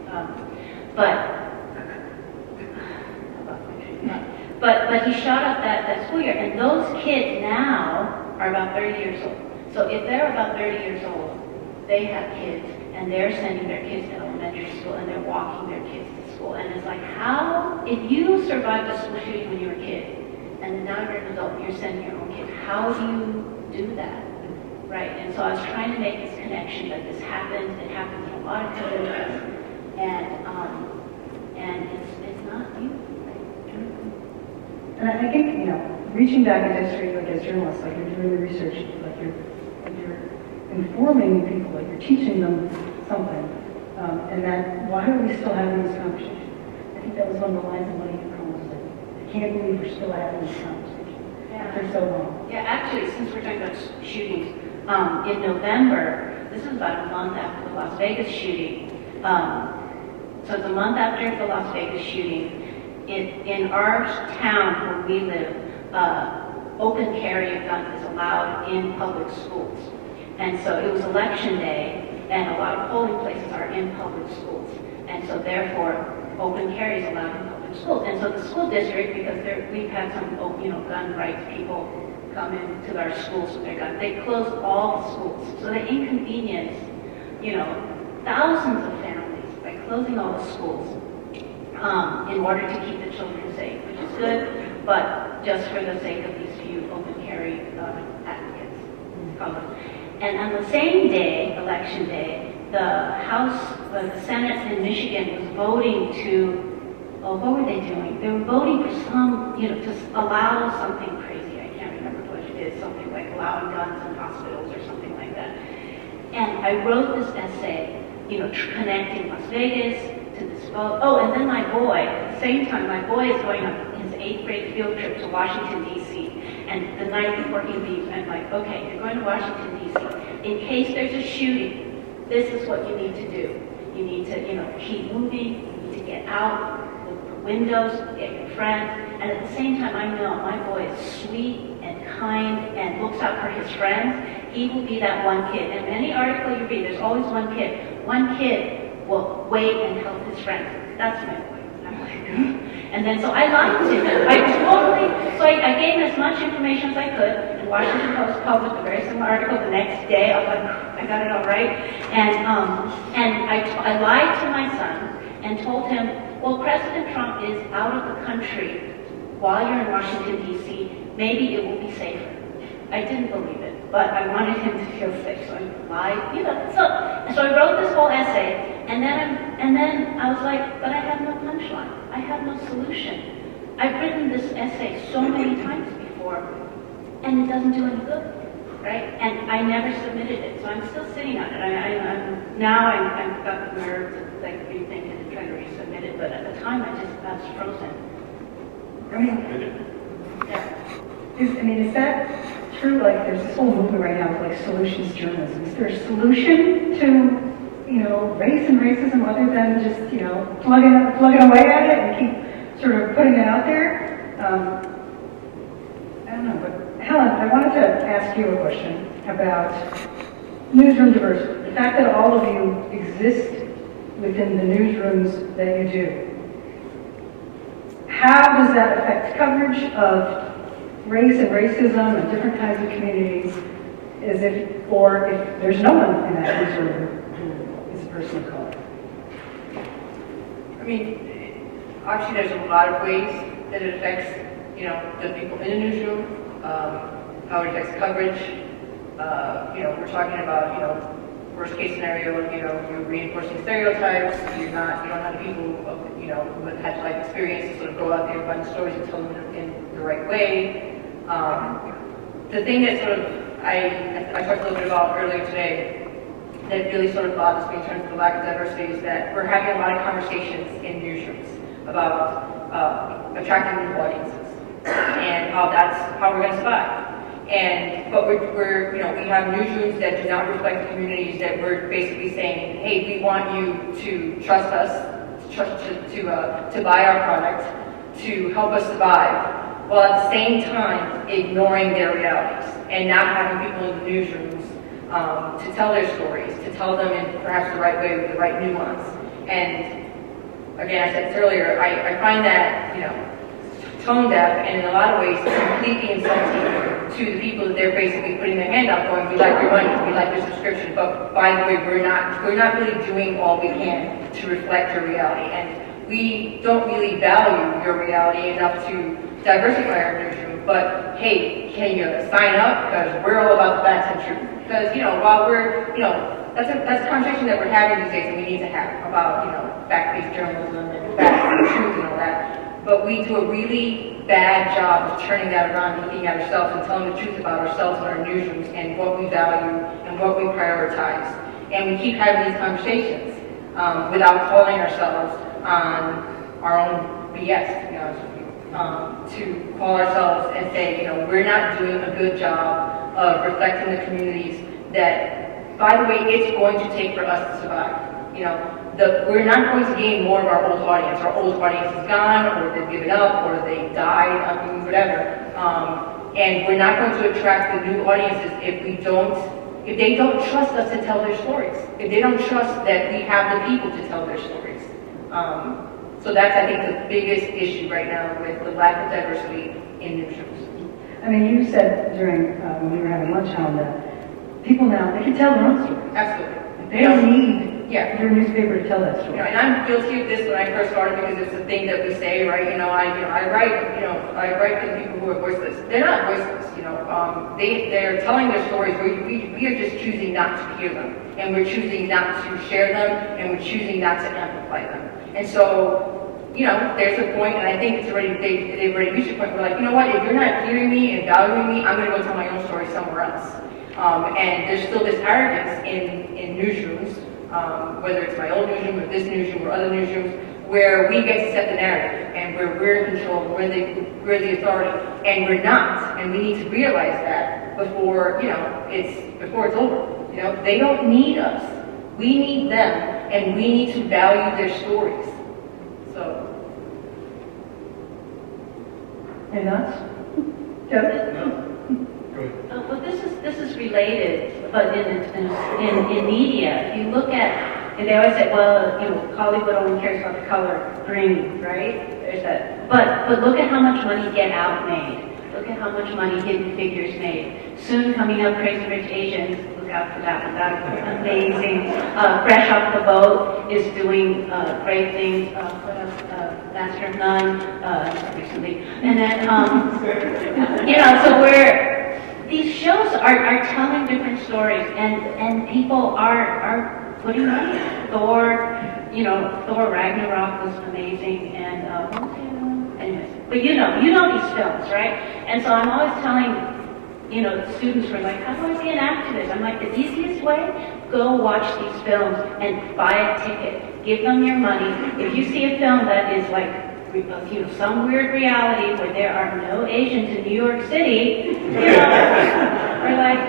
but he shot up that school year, and those kids now are about 30 years old. So if they're about 30 years old, they have kids, and they're sending their kids to elementary school, and they're walking their kids to school, and it's like, how, if you survived a school shooting when you were a kid, and then now you're an adult, you're sending your own kid, how do you do that? Right, and so I was trying to make this connection that this happens, it happens in a lot of communities, and it's not new. And I think, reaching back in history, like as journalists, like you're doing the research, like you're informing people, like you're teaching them something, and that why are we still having this conversation? I think that was one of the lines of one of your columns. I can't believe we're still having this conversation after so long. Yeah, actually, since we're talking about shootings, in November, this is about a month after the Las Vegas shooting. So it's a month after the Las Vegas shooting. In our town where we live, open carry of guns is allowed in public schools. And so it was election day, and a lot of polling places are in public schools. And so therefore, open carry is allowed in public schools. And so the school district, because we've had some, gun rights people come into our schools with their guns, they closed all the schools. So they inconvenience, thousands of families by closing all the schools in order to keep the children safe, which is good, but just for the sake of these few open carry advocates. And on the same day, election day, the House, the Senate in Michigan was voting to, what were they doing? They were voting for some, to allow something crazy. I can't remember what it is, something like allowing guns in hospitals or something like that. And I wrote this essay, connecting Las Vegas to this vote. Oh, and then my boy, at the same time, my boy is going on his 8th grade field trip to Washington, D.C. And the night before he leaves, I'm like, okay, you're going to Washington, D.C. In case there's a shooting, this is what you need to do. You need to, keep moving, you need to get out, look for windows, get your friends. And at the same time, I know my boy is sweet and kind and looks out for his friends. He will be that one kid. And any article you read, there's always one kid. One kid will wait and help his friends. That's my boy. I'm like, and then so I lied to him. I gave him as much information as I could. And Washington Post published a very similar article the next day. I was like, I got it all right. And I lied to my son and told him, well, President Trump is out of the country while you're in Washington, D.C. Maybe it will be safer. I didn't believe it, but I wanted him to feel safe, so I lied, So I wrote this whole essay, and then I was like, but I have no punchline. I have no solution. I've written this essay so many times before, and it doesn't do any good, right? And I never submitted it, so I'm still sitting on it. I've got the nerve to rethink it and try to resubmit it, but at the time I was frozen. Is that true? Like, there's this whole movement right now with solutions journalism. Is there a solution to, race and racism other than just, plugging away at it and keep sort of putting it out there? I don't know, but Helen, I wanted to ask you a question about newsroom diversity. The fact that all of you exist within the newsrooms that you do. How does that affect coverage of race and racism and different kinds of communities, or if there's no one in that newsroom who is a person of color? Obviously there's a lot of ways that it affects, the people in the newsroom, how it affects coverage. We're talking about, worst case scenario, you're reinforcing stereotypes, you don't have the people, who have had life experience to sort of go out there and find stories and tell them in the right way. The thing that I talked a little bit about earlier today that really sort of bothers me in terms of the lack of diversity is that we're having a lot of conversations in newsrooms about attracting new audiences and how we're going to survive. But we have newsrooms that do not reflect the communities that we're basically saying, hey, we want you to trust us, to buy our product, to help us survive, while at the same time ignoring their realities and not having people in the newsrooms to tell their stories, to tell them in perhaps the right way with the right nuance. And again, I said this earlier, I find that, tone deaf and in a lot of ways completely insulting to the people that they're basically putting their hand out going, we like your money, we like your subscription, but by the way, we're not really doing all we can to reflect your reality. And we don't really value your reality enough to diversify our newsroom, but hey, can you sign up? Because we're all about the facts and truth. Because, while we're, that's a conversation that we're having these days and we need to have about, fact-based journalism and facts and truth and all that. but we do a really bad job of turning that around, looking at ourselves and telling the truth about ourselves and our newsrooms and what we value and what we prioritize. And we keep having these conversations without calling ourselves on our own BS, to be honest with you, to call ourselves and say, we're not doing a good job of reflecting the communities that, by the way, it's going to take for us to survive. We're not going to gain more of our old audience. Our old audience is gone, or they've given up, or they died, whatever. And we're not going to attract the new audiences if they don't trust us to tell their stories. If they don't trust that we have the people to tell their stories. So that's, I think, the biggest issue right now with the lack of diversity in newsrooms. I mean, you said during, when we were having lunch, how that people now, they can tell their own stories. Absolutely. They don't need your newspaper to tell that story. And I'm guilty of this when I first started because it's a thing that we say, right? I write for the people who are voiceless. They're not voiceless, they're telling their stories. We are just choosing not to hear them, and we're choosing not to share them, and we're choosing not to amplify them. And so, there's a point, and I think it's already they've already reached a point where, like, you know what? If you're not hearing me and valuing me, I'm going to go tell my own story somewhere else. And there's still this arrogance in newsrooms, whether it's my old newsroom or this newsroom or other newsrooms, where we get to set the narrative and where we're in control, we're the authority, and we're not. And we need to realize that before it's over. They don't need us. We need them, and we need to value their stories. So. And us? Kevin? No. Go ahead. Well, this is related, but in media, if you look at, and they always say, well, Hollywood only cares about the color green, right? There's that. But look at how much money Get Out made. Look at how much money Hidden Figures made. Soon coming up, Crazy Rich Asians. Look out for that one. That's amazing. Fresh Off the Boat is doing great things. What else? Master of None recently, and then so these shows are telling different stories, and people are putting money. Thor Ragnarok was amazing, and anyways, but you know these films, right? And so I'm always telling students who are like, how do I be an activist? I'm like, the easiest way, go watch these films and buy a ticket. Give them your money. If you see a film that is like, some weird reality where there are no Asians in New York City, or like,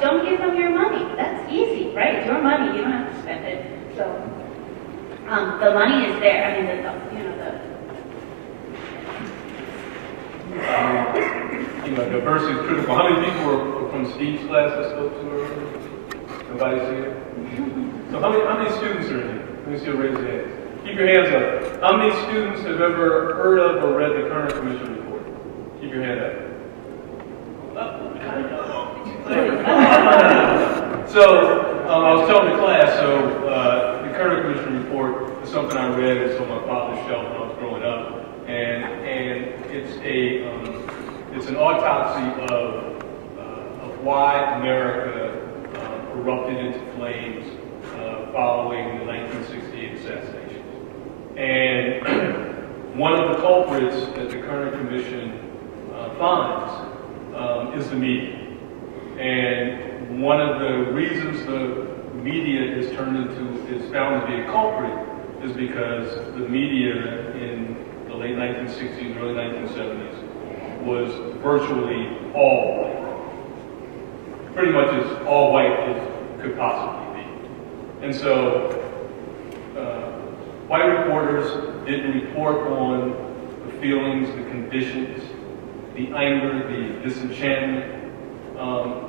don't give them your money. That's easy, right? It's your money. You don't have to spend it. So, the money is there. I mean, Diversity is critical. How many people were from Steve's class I spoke to earlier? Nobody see it? So how many students are in here? Let me see you raise your hands. Keep your hands up. How many students have ever heard of or read the Current Commission report? Keep your hand up. So, I was telling the class, the Current Commission report is something I read. It's on my father's shelf when I was growing up. And it's an autopsy of why America erupted into flames following the 1968 assassination. And one of the culprits that the Current Commission finds is the media. And one of the reasons the media is found to be a culprit is because the media in the late 1960s, early 1970s was virtually all white. Pretty much as all white as could possibly be. And so white reporters didn't report on the feelings, the conditions, the anger, the disenchantment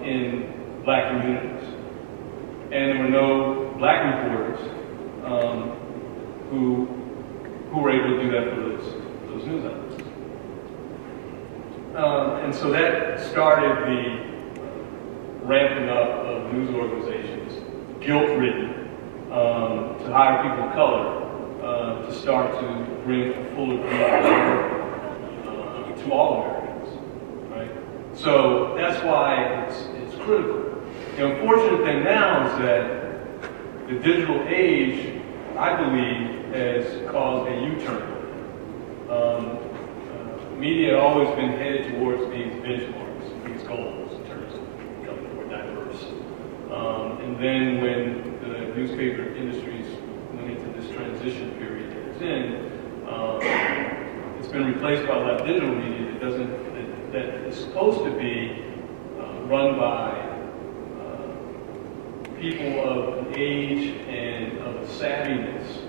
in black communities. And there were no black reporters who were able to do that for those news outlets. And so that started the ramping up of news organizations, guilt-ridden, to hire people of color to start to bring a fuller view to all Americans, right? So that's why it's critical. The unfortunate thing now is that the digital age, I believe, has caused a U-turn Media had always been headed towards these benchmarks, these goals in terms of becoming more diverse. And then when the newspaper industries went into this transition period that it's in, it's been replaced by a lot of digital media that is supposed to be run by people of an age and of a savviness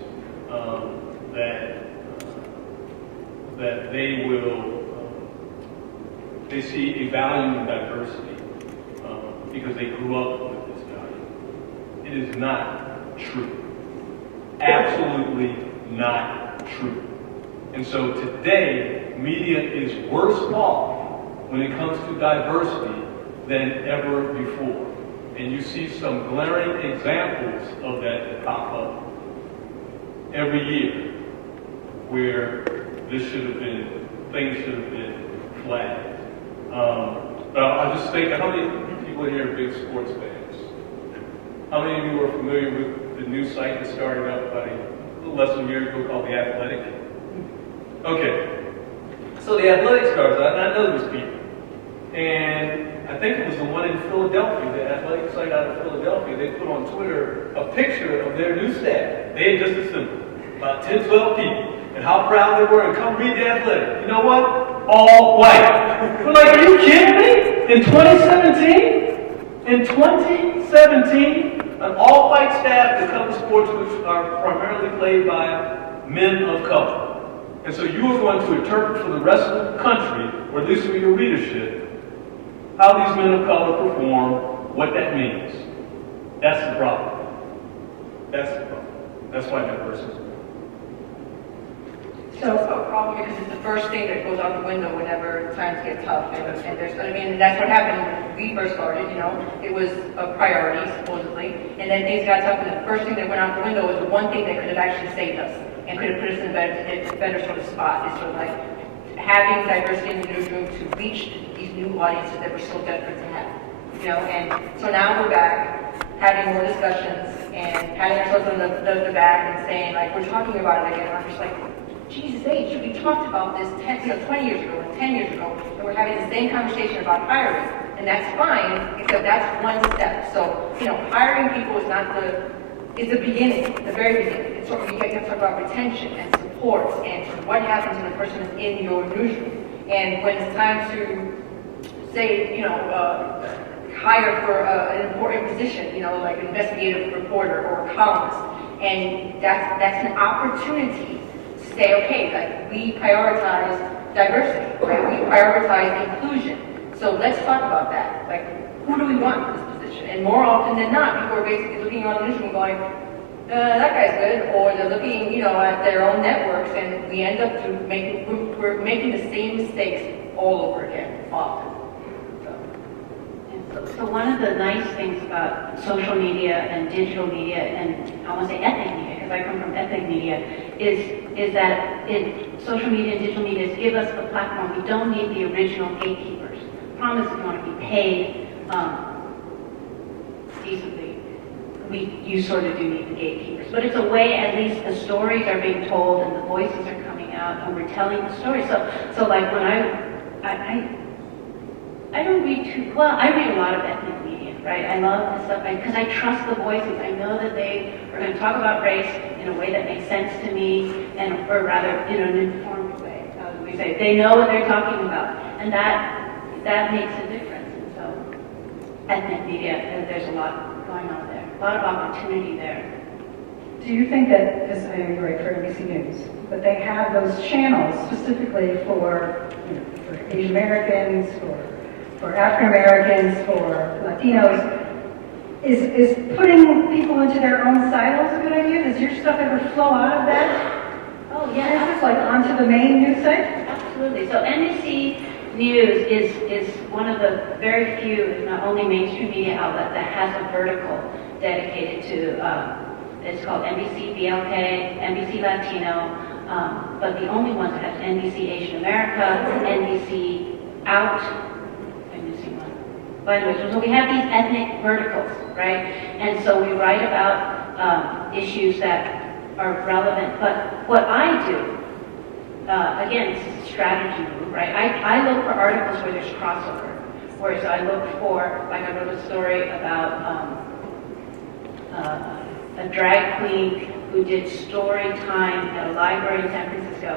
that they will, they see a value in diversity because they grew up with this value. It is not true. Absolutely not true. And so today, media is worse off when it comes to diversity than ever before. And you see some glaring examples of that pop up every year, where things should have been flagged. But I'll just think, how many people here are big sports fans? How many of you are familiar with the new site that started up about a little less than a year ago called The Athletic? Okay. So The Athletic starts out, and I know these people. And I think it was the one in Philadelphia, the athletic site out of Philadelphia. They put on Twitter a picture of their new staff. They had just assembled about 10, 12 people. And how proud they were, and come read The Athletic. You know what? All white. We're like, are you kidding me? In 2017, an all-white staff that covers sports which are primarily played by men of color. And so you are going to interpret for the rest of the country, or at least for your readership, how these men of color perform, what that means. That's the problem. That's the problem. That's why diversity is important. It's also a problem because it's the first thing that goes out the window whenever times get tough. And there's, I mean, that's what happened when we first started, you know. It was a priority, supposedly. And then things got tough, and the first thing that went out the window was the one thing that could have actually saved us and could have put us in a better sort of spot. Is sort of like having diversity in the newsroom to reach these new audiences that we're so desperate to have. You know, and so now we're back having more discussions and patting ourselves on the back and saying, like, we're talking about it again. And I'm just like, Jesus H, we talked about this 20 years ago and 10 years ago, and we're having the same conversation about hiring. And that's fine, except that's one step. So, you know, hiring people is not is the beginning, the very beginning. It's sort of, you have to talk about retention and support and what happens when a person is in your newsroom. And when it's time to say, you know, hire for an important position, you know, like an investigative reporter or a columnist, and that's an opportunity to say, okay, like we prioritize diversity, right? We prioritize inclusion. So let's talk about that. Like, who do we want for this position? And more often than not, people are basically looking around the newsroom going, that guy's good, or they're looking, you know, at their own networks, and we end up we're making the same mistakes all over again, often. So one of the nice things about social media and digital media, and I want to say ethnic media, because I come from ethnic media, is that social media and digital media give us a platform. We don't need the original gatekeepers. I promise if you want to be paid decently, you sort of do need the gatekeepers. But it's a way, at least the stories are being told and the voices are coming out and we're telling the story. So like when I don't read too well. I read a lot of ethnic media, right? I love this stuff because I trust the voices. I know that they are going to talk about race in a way that makes sense to me, or rather, in an informed way. We say they know what they're talking about, and that makes a difference. And so, ethnic media, there's a lot going on there, a lot of opportunity there. Do you think that, as I know you write for NBC News, but they have those channels specifically for, you know, for Asian Americans, for African Americans, for Latinos, is putting people into their own silos a good idea? Does your stuff ever flow out of that? Oh yeah, Is this like onto the main news site? Absolutely. So NBC News is one of the very few, if not only, mainstream media outlet that has a vertical dedicated to. It's called NBC BLK, NBC Latino, but the only ones that have NBC Asian America, NBC Out. But anyway, so we have these ethnic verticals, right? And so we write about issues that are relevant. But what I do again, this is a strategy move, right? I look for articles where there's crossover. Whereas I look for, like I wrote a story about a drag queen who did story time at a library in San Francisco,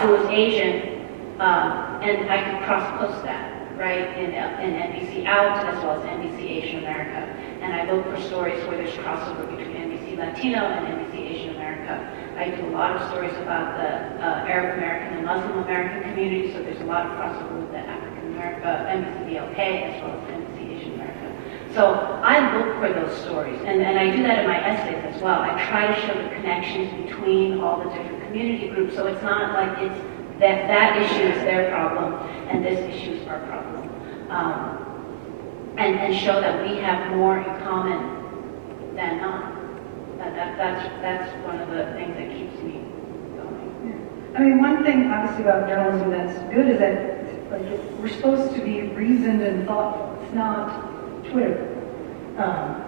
who was Asian, and I could cross-post that, right, in NBC Out as well as NBC Asian America. And I look for stories where there's crossover between NBC Latino and NBC Asian America. I do a lot of stories about the Arab American and Muslim American community, so there's a lot of crossover with the African America, NBC BLK as well as NBC Asian America. So I look for those stories, and I do that in my essays as well. I try to show the connections between all the different community groups, so it's not like it's that issue is their problem and this issue is our problem. And show that we have more in common than not. That's one of the things that keeps me going. Yeah. I mean, one thing obviously about journalism that's good is that we're supposed to be reasoned and thoughtful. It's not Twitter.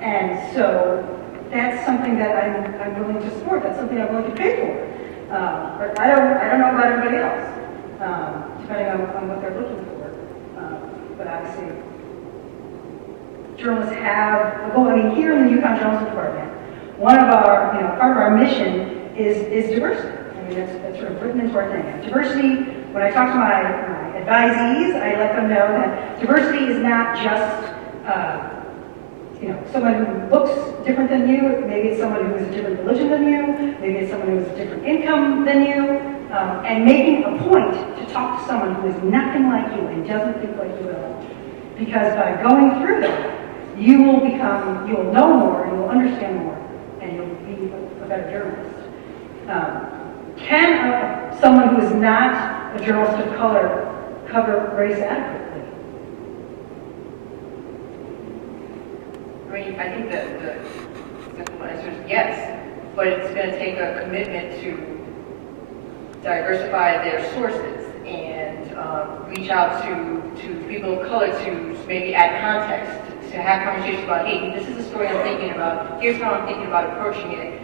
And so that's something that I'm willing to support. That's something I'm willing to pay for. But I don't know about everybody else, depending on what they're looking for. But obviously, journalists have a goal. I mean, here in the UConn Journalism Department, one of our, part of our mission is diversity. I mean, that's sort of written into our thing. Diversity, when I talk to my advisees, I let them know that diversity is not just, someone who looks different than you. Maybe it's someone who has a different religion than you. Maybe it's someone who has a different income than you. And making a point to talk to someone who is nothing like you and doesn't think like you at all. Because by going through that, you will know more, you will understand more, and you'll be a better journalist. Can someone who is not a journalist of color cover race adequately? I mean, I think that the simple answer is yes, but it's going to take a commitment to diversify their sources and reach out to people of color to maybe add context, to have conversations about, hey, this is the story I'm thinking about, here's how I'm thinking about approaching it.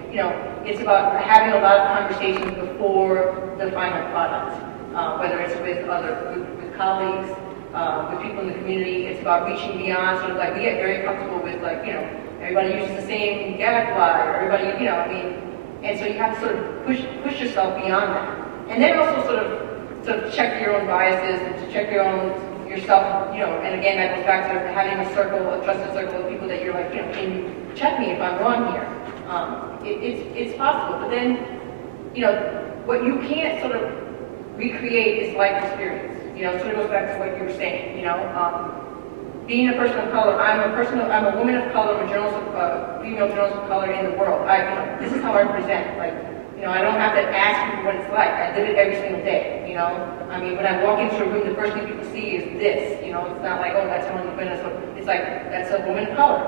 It's about having a lot of conversations before the final product, whether it's with colleagues, with people in the community. It's about reaching beyond, sort of like, we get very comfortable with, everybody uses the same gadfly, or everybody, and so you have to sort of push yourself beyond that. And then also sort of check your own biases and to check yourself, and again, that goes back to having a trusted circle of people that you're like, can you check me if I'm wrong here? It's possible, but then, what you can't sort of recreate is life experience. Sort of goes back to what you were saying, being a person of color, I'm a woman of color, I'm a female journalist of color in the world. This is how I present, I don't have to ask people what it's like. I live it every single day, I mean, when I walk into a room, the first thing people see is this, it's not like, oh, that's someone who's it's like, that's a woman of color.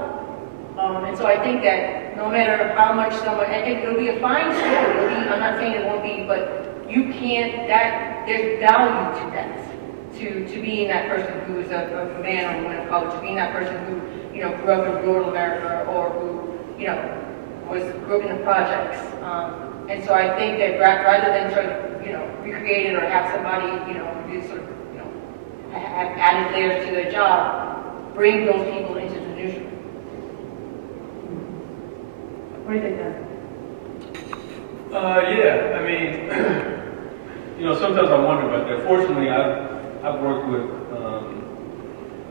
And so I think that no matter how much someone, and it'll be a fine story, I'm not saying it won't be, but you can't, there's value to that, to being that person who is a man or a woman of color, to being that person who, grew up in rural America, or who, grew up in the projects. And so I think that rather than sort of, recreate it or have somebody, do sort of, have added layers to their job, bring those people into the newsroom. What do you think, Dan? Yeah, I mean, sometimes I wonder about that. Fortunately, I've worked with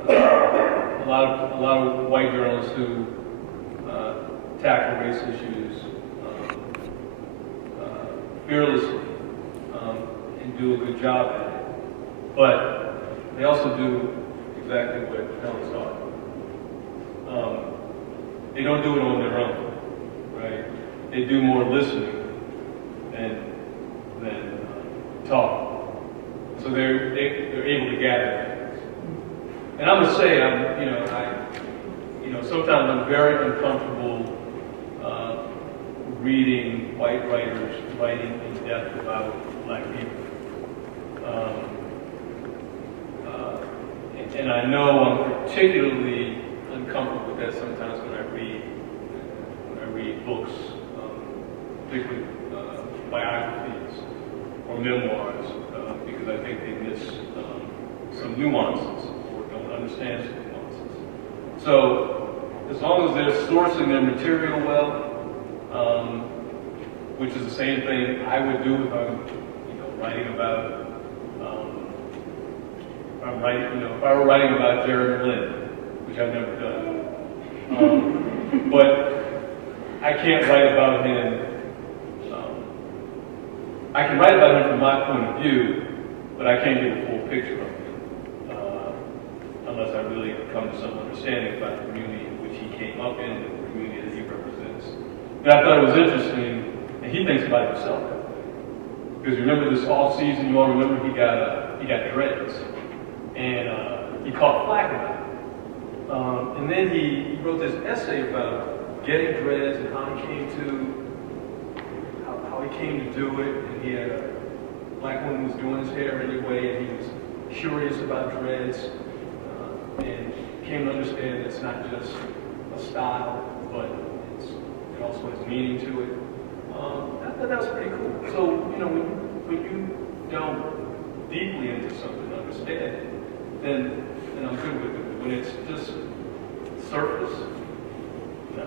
a lot of white journalists who tackle race issues fearlessly and do a good job at it. But they also do exactly what Helen's taught. They don't do it on their own, right? They do more listening than talk. So they're able to gather things. And I'm gonna say, sometimes I'm very uncomfortable reading white writers writing in depth about black people. And I know I'm particularly uncomfortable with that sometimes when I read books, particularly biographies or or memoirs, because I think they miss some nuances or don't understand some nuances. So as long as they're sourcing their material well, which is the same thing I would do if I'm, writing about, if I were writing about Jeremy Lin, which I've never done. But I can't write about him. I can write about him from my point of view, but I can't give a full picture of him unless I really come to some understanding about the community in which he came up in and the community that he represents. And I thought it was interesting, and he thinks about it himself. Because remember this off season, you all remember he got dreads, and he caught flack about it. And then he wrote this essay about getting dreads and how he came to do it. And he had a black woman who was doing his hair anyway, and he was curious about dreads, and came to understand it's not just a style, but it also has meaning to it. I thought that was pretty cool. So, when you delve deeply into something, understand it, then I'm good with it. When it's just surface, no.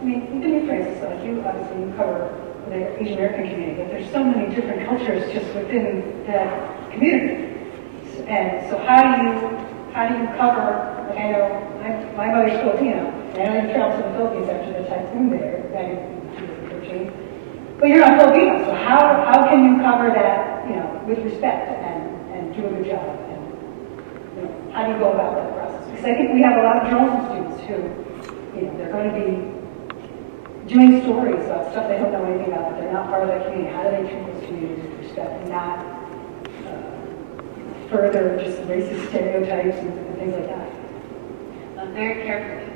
I mean, even your phrases, like you obviously cover the Asian American community, but there's so many different cultures just within that community. And so how do you cover, like I know, my mother's Filipino, and I didn't travel to the Philippines after the typhoon there, back in 2013. But you're not Filipino, so how can you cover that, with respect and do a good job? And how do you go about that process? Because I think we have a lot of journalism students who, they're going to be doing stories about stuff they don't know anything about, but they're not part of that community. How do they treat those communities with respect and not further just racist stereotypes and things like that? Very carefully,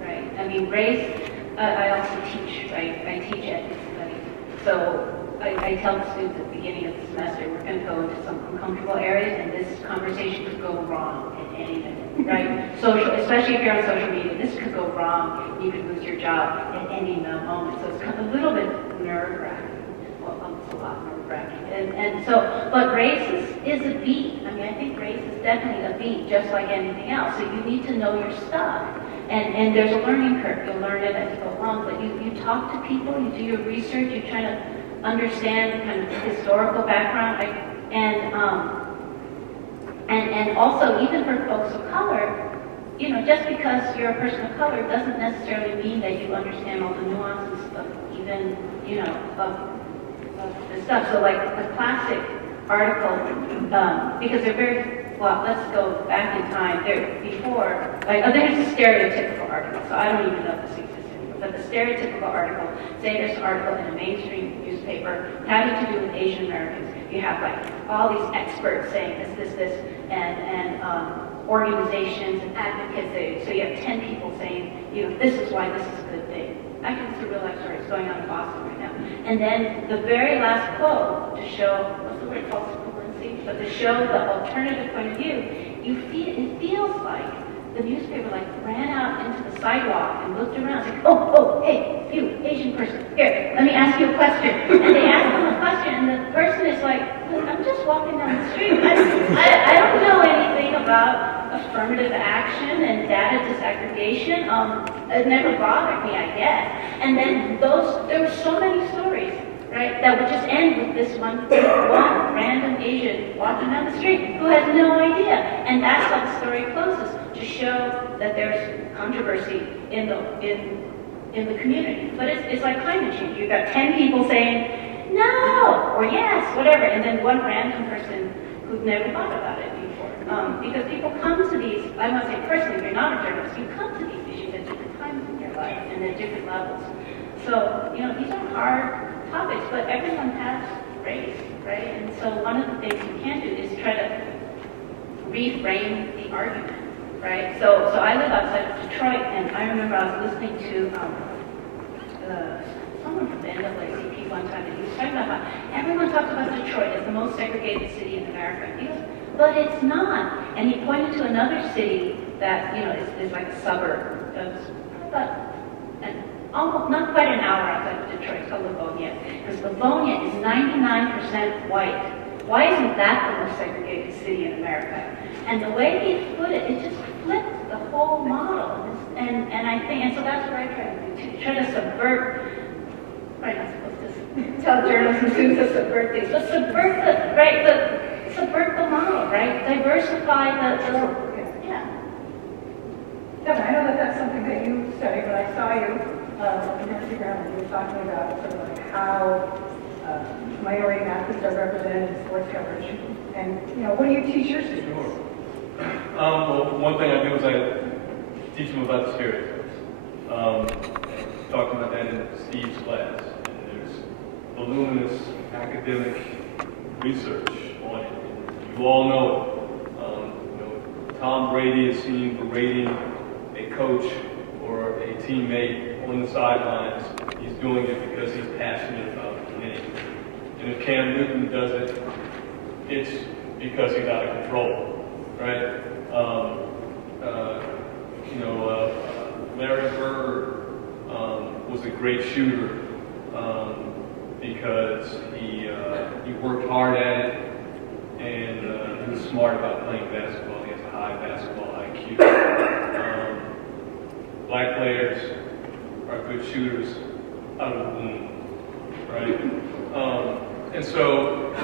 right? I mean, race, I also teach, right? I teach ethnic studies. So I tell the students at the beginning of the semester, we're going to go into some uncomfortable areas, and this conversation could go wrong at any minute, right? Social, especially if you're on social media, this could go wrong. You could lose your job at any moment. So it's kind of a little bit nerve-wracking. Well, almost a lot nerve-wracking. And so, but race is a beat. I mean, I think race is definitely a beat, just like anything else. So you need to know your stuff. And there's a learning curve. You'll learn it as you go along. But you talk to people, you do your research, you try to understand kind of the historical background. And also, even for folks of color, just because you're a person of color doesn't necessarily mean that you understand all the nuances of even, of the stuff. So like the classic article, because they're very, well, let's go back in time. Before, there's a stereotypical article, so I don't even know if this exists anymore, but the stereotypical article, say there's an article in a mainstream newspaper having to do with Asian Americans. You have all these experts saying this, and organizations and advocates. So you have 10 people saying, this is why this is a good thing. Actually, it's a real life story. It's going on in Boston right now. And then the very last quote to show, what's the word, false equivalency? But to show the alternative point of view, it feels like the newspaper ran out into the sidewalk and looked around. It's like, oh, hey, you Asian person, here, let me ask you a question. And they ask them a question, and the person is like, I'm just walking down the street. I don't know anything about affirmative action and data disaggregation. It never bothered me, I guess. And then there were so many stories, right, that would just end with this one random Asian walking down the street who has no idea. And that's how the story closes, to show that there's controversy in the community. But it's like climate change. You've got 10 people saying no or yes, whatever, and then one random person who's never thought about it before. Because people come to these, I must say personally, if you're not a journalist, you come to these issues at different times in your life and at different levels. So, these are hard topics, but everyone has race, right? And so one of the things you can do is try to reframe the argument, right? So I live outside of Detroit, and I remember I was listening to someone from the NAACP one time, and he was talking about how everyone talks about Detroit as the most segregated city in America. He goes, but it's not. And he pointed to another city that, is like a suburb of about not quite an hour outside of Detroit. It's called Livonia, because Livonia is 99% white. Why isn't that the most segregated city in America? And the way he put it just flipped the whole model. And I think, and so that's what I try to do, to try to subvert. I'm not supposed to tell journalists and students to subvert things, but subvert subvert the model, right? Diversify yeah. Kevin, I know that that's something that you study, but I saw you on Instagram and you were talking about sort of like how minority athletes are represented in sports coverage. And, what do you teach your students? Sure. Well, one thing I do is I teach them about the stereotypes. Talking about that in Steve's class. And there's voluminous academic research on it. You all know it. Tom Brady is seen berating a coach or a teammate on the sidelines. He's doing it because he's passionate about winning. And if Cam Newton does it, it's because he's out of control, right? Larry Bird was a great shooter because he worked hard at it and he was smart about playing basketball. He has a high basketball IQ. Black players are good shooters out of the womb, right? And so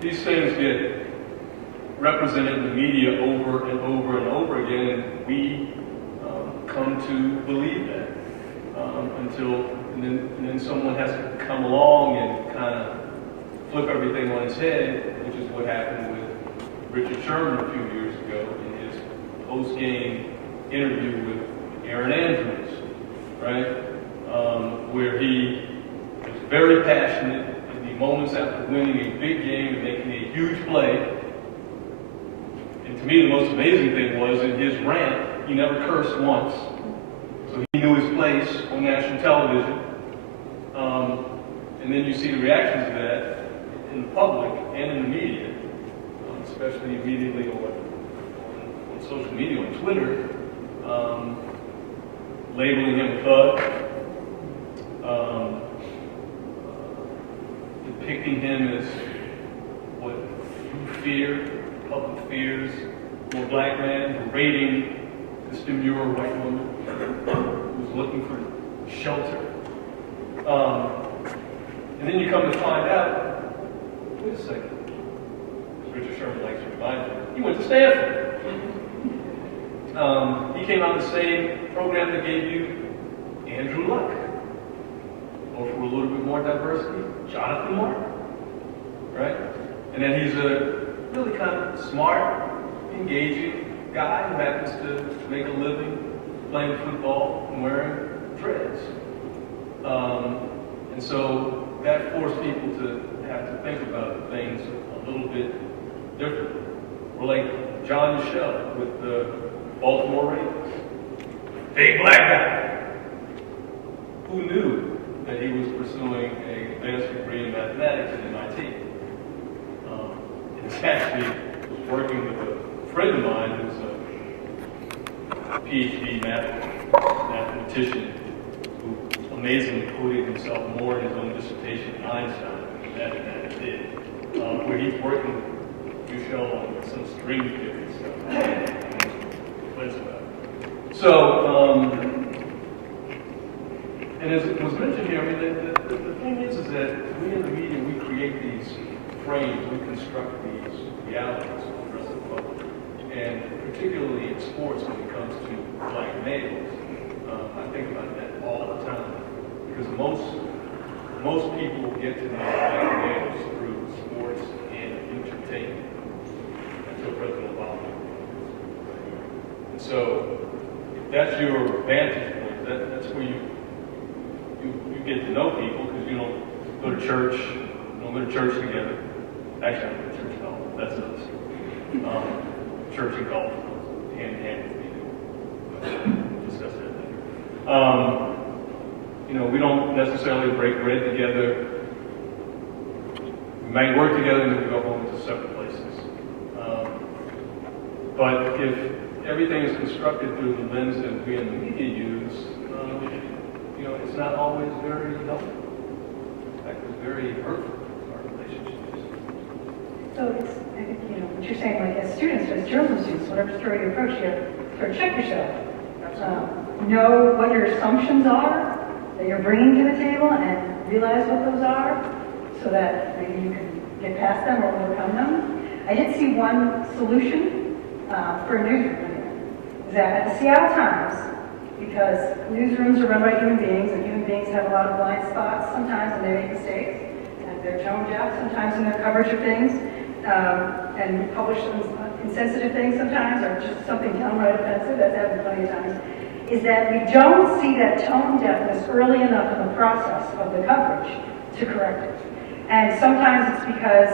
these things get represented in the media over and over and over again, and we come to believe that and then someone has to come along and kind of flip everything on its head, which is what happened with Richard Sherman a few years ago in his post-game interview with Aaron Andrews, right? Where he was very passionate in the moments after winning a big game and making a huge play. And to me, the most amazing thing was in his rant, he never cursed once. So he knew his place on national television. And then you see the reactions to that in the public and in the media, especially immediately on social media, on Twitter, labeling him a thug, depicting him as what you fear, public fears, for a black man, berating this demure white woman who was looking for shelter. And then you come to find out, wait a second, as Richard Sherman likes to remind you, he went to Stanford. He came out of the same program that gave you Andrew Luck. Or for a little bit more diversity, Jonathan Martin. Right? And then he's a really kind of smart, engaging guy who happens to make a living playing football and wearing dreads. And so that forced people to have to think about things a little bit differently. Or like John Michelle with the Baltimore Ravens. Big black guy. Who knew that he was pursuing an advanced degree in mathematics at MIT? And actually was working with a friend of mine who's a PhD mathematician who amazingly quoted himself more in his own dissertation than Einstein that did, where he's working with Michelle on some string theory stuff. So, and as it was mentioned here, I mean, the thing is that we in the media, we create these frames, we construct these realities for the rest of the public. And particularly in sports, when it comes to black males, I think about that all the time. Because most people get to know black males through sports and entertainment until President Obama. And so, if that's your vantage point, that's where you get to know people, because you don't go to church, together. Actually, I don't go to church at all. That's us. Church and golf, hand in hand with me. We'll discuss that later. We don't necessarily break bread together. We might work together and then we go home to separate places. But if everything is constructed through the lens that we in the media use, it's not always very helpful. In fact, it's very hurtful to our relationships. So it's, I think, what you're saying, like as students, as journalism students, whatever story you approach, you sort of check yourself. Know what your assumptions are that you're bringing to the table and realize what those are so that maybe you can get past them or overcome them. I did see one solution for a newsroom, is that at the Seattle Times, because newsrooms are run by human beings, and human beings have a lot of blind spots sometimes, and they make mistakes, and they're tone deaf sometimes in their coverage of things, and publish some insensitive things sometimes, or just something downright offensive, that's happened plenty of times, is that we don't see that tone deafness early enough in the process of the coverage to correct it. And sometimes it's because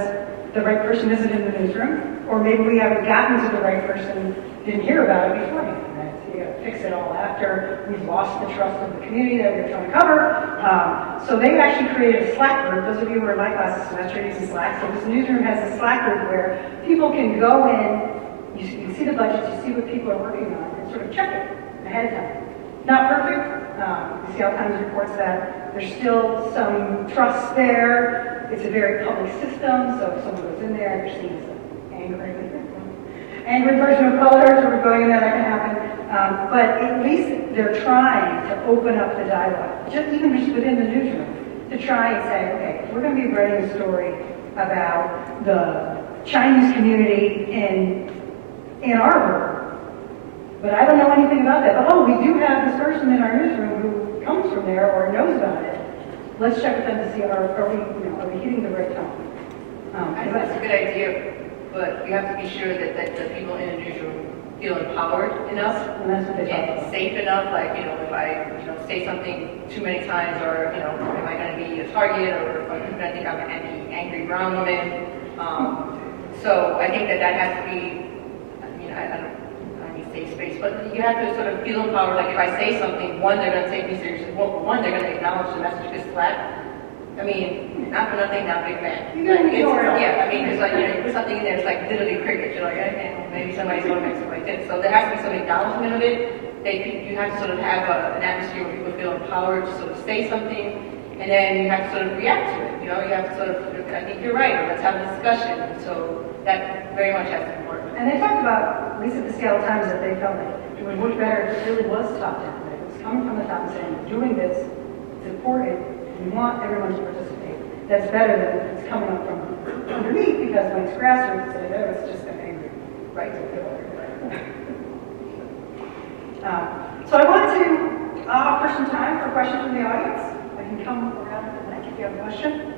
the right person isn't in the newsroom, or maybe we haven't gotten to the right person, didn't hear about it beforehand. Right? So you got to fix it all after we've lost the trust of the community that we were trying to cover. So they actually created a Slack group. Those of you who are in my class this semester using Slack. So this newsroom has a Slack group where people can go in, you can see the budgets, you see what people are working on, and sort of check it ahead of time. Not perfect. The Seattle Times reports that there's still some trust there. It's a very public system, so if someone goes in there and they're seen as an angry person of color, sort of going in there, that can happen. But at least they're trying to open up the dialogue, even just within the newsroom, to try and say, okay, we're going to be writing a story about the Chinese community in Ann Arbor, but I don't know anything about that. But we do have this person in our newsroom who comes from there or knows about it. Let's check with them to see are we hitting the right tone. I think that's a good idea, but you have to be sure that the people in the newsroom feel empowered enough And that's what they talk and about. safe enough. Like, if I say something too many times, or am I going to be a target, or are people going to think I'm an angry brown woman? So I think that has to be. I don't need safe space, but you have to sort of feel empowered. Like if I say something, one, they're going to take me seriously. Well, one, they're going to acknowledge the message is flat. I mean, not for nothing, not a big fan. Yeah, I mean, because you put something in there, it's like literally crickets. You're like, okay, maybe somebody's going to make something like this. So there has to be some acknowledgement of it. You have to sort of have an atmosphere where people feel empowered to sort of say something, and then you have to sort of react to it. You have to sort of, I think you're right, or let's have a discussion. So that very much has to work. And they talked about, at least at the Seattle Times, that they felt like it would work better if it really was top down. That it was coming from the top and saying, we're doing this, it's important, we want everyone to participate. That's better than if it's coming up from underneath, because when it's grassroots, it's just an angry, right? So I want to offer some time for questions from the audience. I can come around to the mic if you have a question.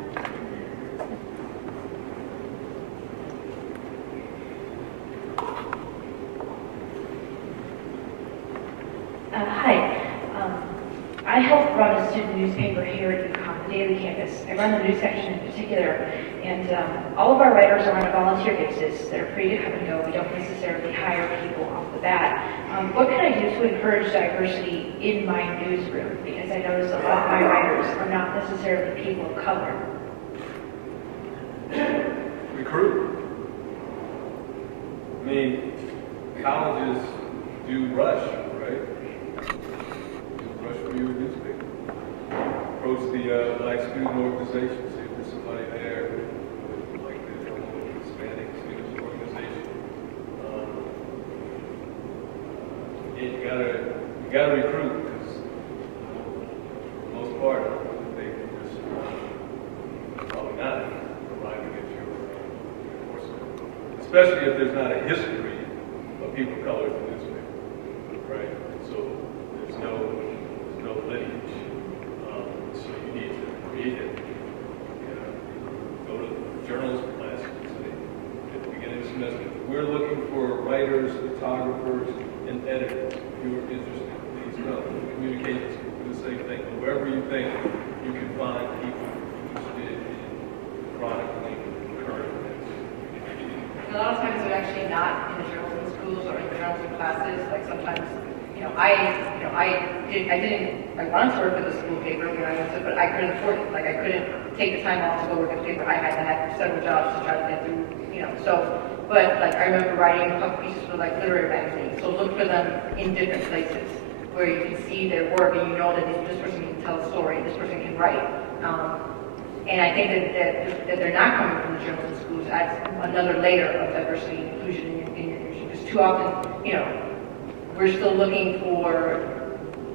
Hi. I help run a student newspaper here at UConn, the Daily Campus. I run the news section in particular, and all of our writers are on a volunteer basis. They're free to come and go. We don't necessarily hire people off the bat. What can I do to encourage diversity in my newsroom? Because I notice a lot of my writers are not necessarily people of color. Recruit. I mean, colleges do rush, right? Rush for your newspaper. Approach the Black student organization, see if there's somebody there who would like the Hispanic student organization. You gotta recruit, because for the most part, they just probably not arriving at your enforcement. Especially if there's not a history of people of color in the newspaper, right? So there's no lineage. So you need to create it. Go to journalism classes at the beginning of the semester. We're looking for writers, photographers, and editors. If you are interested, please come. Communicate do the same thing. Wherever you think you can find people interested in chronicling current events. A lot of times they're actually not in the journalism schools or in the journalism classes. Like sometimes, I wanted to work for the school paper when I went to, but I couldn't afford it. Like I couldn't take the time off to go work at the paper. I had several jobs to try to get through, so. But like I remember writing a couple pieces for like literary magazines. So look for them in different places. where you can see their work and you know that this person can tell a story, this person can write. And I think that they're not coming from the journalism schools adds another layer of diversity and inclusion in your industry. Because too often, we're still looking for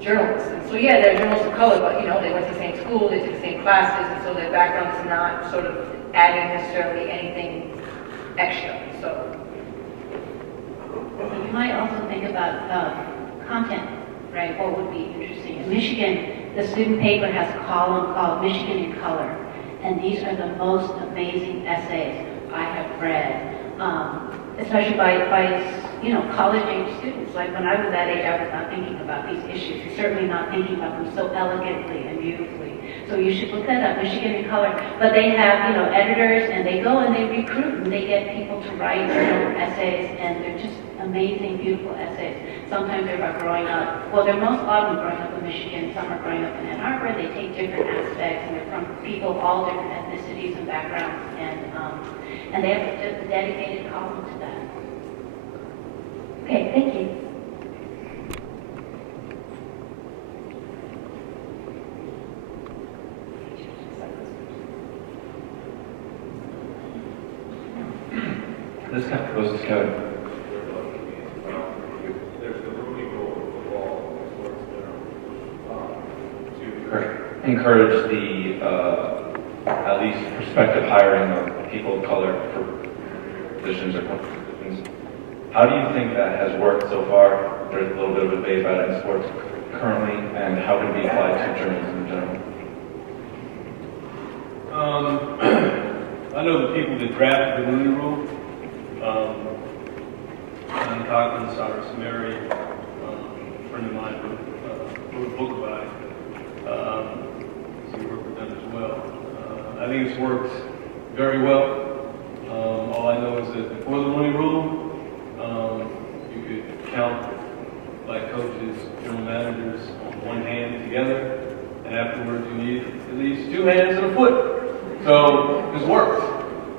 journalists. And so yeah, they're journalists of color, but they went to the same school, they took the same classes, and so their background is not sort of adding necessarily anything extra. So you might also think about content, right? What would be interesting. In Michigan, the student paper has a column called Michigan in Color, and these are the most amazing essays I have read, especially by college-age students. Like when I was that age, I was not thinking about these issues, and certainly not thinking about them so elegantly and beautifully. So you should look that up, Michigan in Color. But they have, editors, and they go and they recruit, and they get people to write essays, and they're just amazing, beautiful essays. Sometimes they're about growing up. Well, they're most often growing up in Michigan. Some are growing up in Ann Arbor. They take different aspects, and they're from people of all different ethnicities and backgrounds, and they have a dedicated column to that. Okay, thank you. This kind of goes to Kevin. There's the ruling rule of the law To encourage the at least prospective hiring of people of color for positions or positions. How do you think that has worked so far? There's a little bit of a debate about it in sports currently, and how can it be applied to journalism in general? I know the people that drafted the Rooney Rule. John Cochran, Cyrus Mary, a friend of mine wrote a book about it. So we work with them as well. I think it's worked very well. All I know is that before the Rooney Rule, you could count black coaches, general managers on one hand together, and afterwards you need at least two hands and a foot. So it's worked.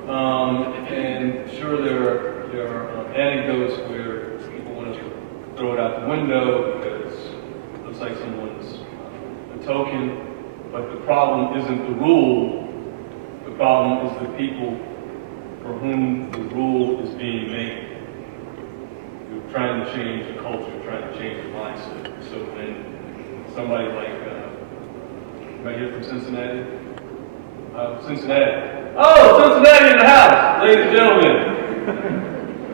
And sure, there are anecdotes where people want to throw it out the window because it looks like someone's a token. But the problem isn't the rule. The problem is the people for whom the rule is being made. You're trying to change the culture, trying to change the mindset. So when somebody like, right here from Cincinnati? Cincinnati. Oh, Cincinnati in the house, ladies and gentlemen.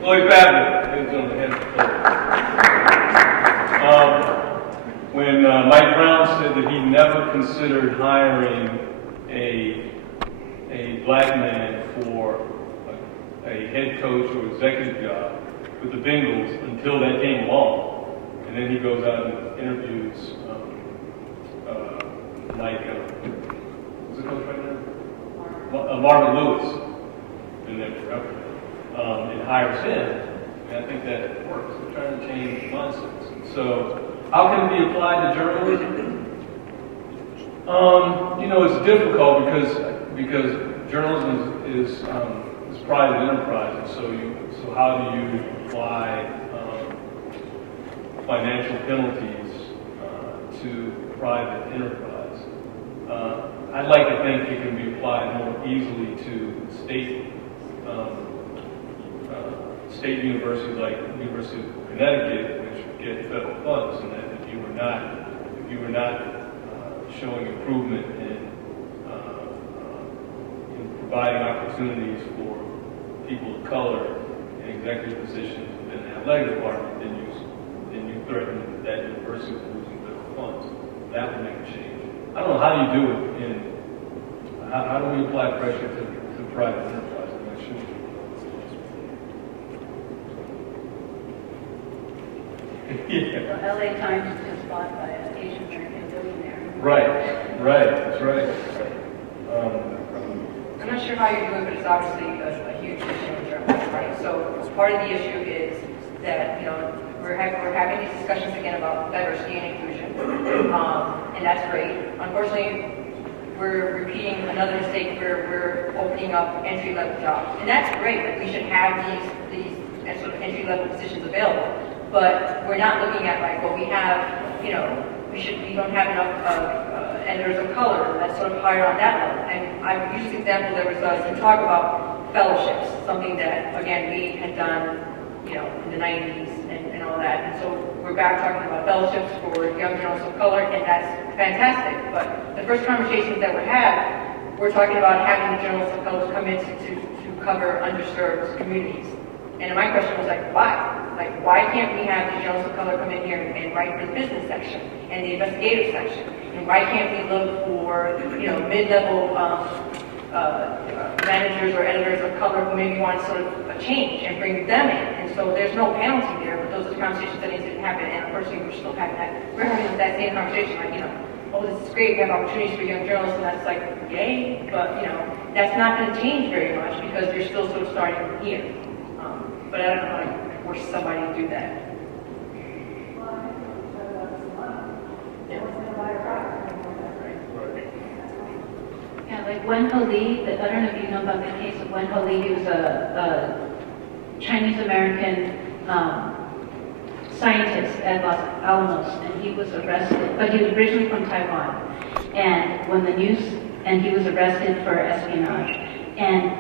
Lloyd Papman, ladies and gentlemen, hands up. When Mike Brown said that he never considered hiring a black man for a head coach or executive job with the Bengals until that came along. And then he goes out and interviews who's the coach right now? Marvin Lewis, been there forever, and hires him, and I think that works. We're trying to change mindsets. So, how can it be applied to journalism? It's difficult because journalism is private enterprise, and so how do you apply financial penalties to private enterprise? I'd like to think it can be applied more easily to state universities like the University of Connecticut, which get federal funds, and that if you were not showing improvement in providing opportunities for people of color in executive positions within the athletic department, then you threaten that university with losing federal funds. That would make a change. I don't know how you do it how do we apply pressure to private enterprise? I'm not sure. The LA Times was just bought by an Asian American billionaire. Right, that's right. I'm not sure how you do it, but it's obviously a huge issue in journalism, right? So part of the issue is that, we're having these discussions again about diversity and inclusion, and that's great. Unfortunately, we're repeating another mistake where we're opening up entry-level jobs, and that's great. Like we should have these sort of entry-level positions available, but we're not looking at we have we don't have enough editors of color. That's sort of higher on that level. And I've used this example. There was some talk about fellowships, something that again we had done, in the 90s and all that. And so we're back talking about fellowships for young journalists of color, and that's fantastic. But the first conversations that were had, we're talking about having journalists of color come in to cover underserved communities. And my question was why? Why can't we have the journalists of color come in here and write for the business section and the investigative section? And why can't we look for, mid-level managers or editors of color who maybe want sort of a change and bring them in? And so there's no penalty there, but those are the conversations that need to happen. And unfortunately, we're still having that. We're having that same conversation, this is great, we have opportunities for young journalists, and that's yay, but, that's not going to change very much because you're still sort of starting here. But I don't know how to force somebody to do that. Yeah, like Wen Ho Lee, I don't know if you know about the case of Wen Ho Lee. He was a Chinese-American scientist at Los Alamos, and he was arrested, but he was originally from Taiwan. And he was arrested for espionage. And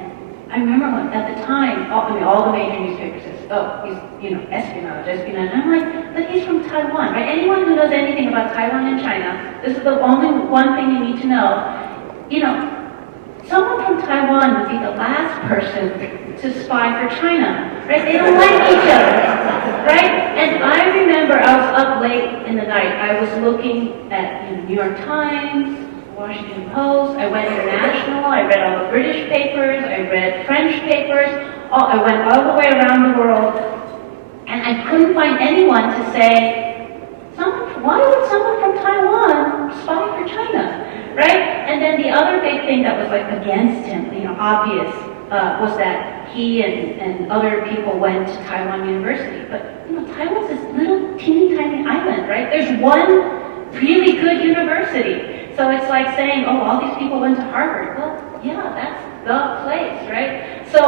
I remember at the time, all the major newspapers said, oh, he's, espionage. And I'm like, but he's from Taiwan, right? Anyone who knows anything about Taiwan and China, this is the only one thing you need to know. Someone from Taiwan would be the last person to spy for China, right? They don't like each other, right? And I remember I was up late in the night. I was looking at New York Times, Washington Post. I went international. I read all the British papers. I read French papers. I went all the way around the world, and I couldn't find anyone to say, why would someone from Taiwan spy for China? Right? And then the other big thing that was against him, obvious, was that he and other people went to Taiwan University. But Taiwan's this little teeny tiny island, right? There's one really good university. So it's like saying, oh, all these people went to Harvard. Well, yeah, that's the place, right? So,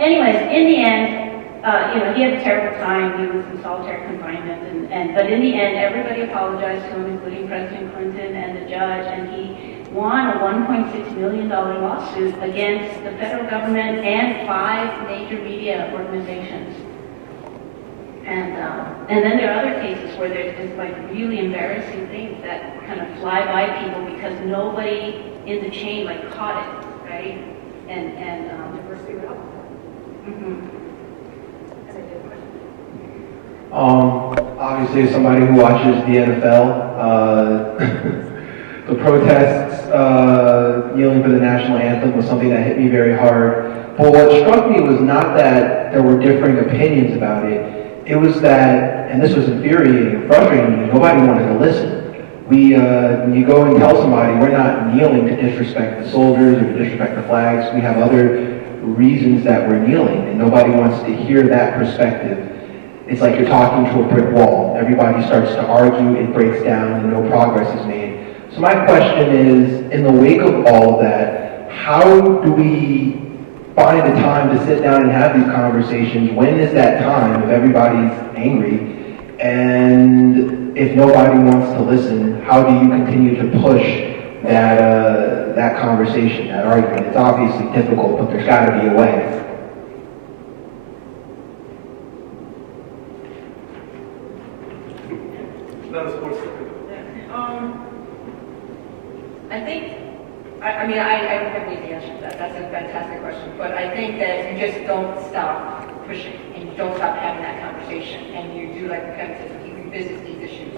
anyways, in the end, he had a terrible time. He was in solitary confinement, but in the end, everybody apologized to him, including President Clinton and the judge, and he won a $1.6 million lawsuit against the federal government and 5 major media organizations. And then there are other cases where there's just really embarrassing things that kind of fly by people because nobody in the chain caught it, right? And diversity of health. Obviously, as somebody who watches the NFL, the protests kneeling for the national anthem was something that hit me very hard. But what struck me was not that there were differing opinions about it. It was that, and this was infuriating and frustrating, nobody wanted to listen. When you go and tell somebody we're not kneeling to disrespect the soldiers or to disrespect the flags, we have other reasons that we're kneeling, and nobody wants to hear that perspective. It's like you're talking to a brick wall. Everybody starts to argue, it breaks down, and no progress is made. So my question is, in the wake of all of that, how do we find the time to sit down and have these conversations? When is that time if everybody's angry? And if nobody wants to listen, how do you continue to push that conversation, that argument? It's obviously difficult, but there's got to be a way. I don't have an easy answer to that. That's a fantastic question. But I think that you just don't stop pushing and you don't stop having that conversation. And you do, like Kevin said, you revisit these issues,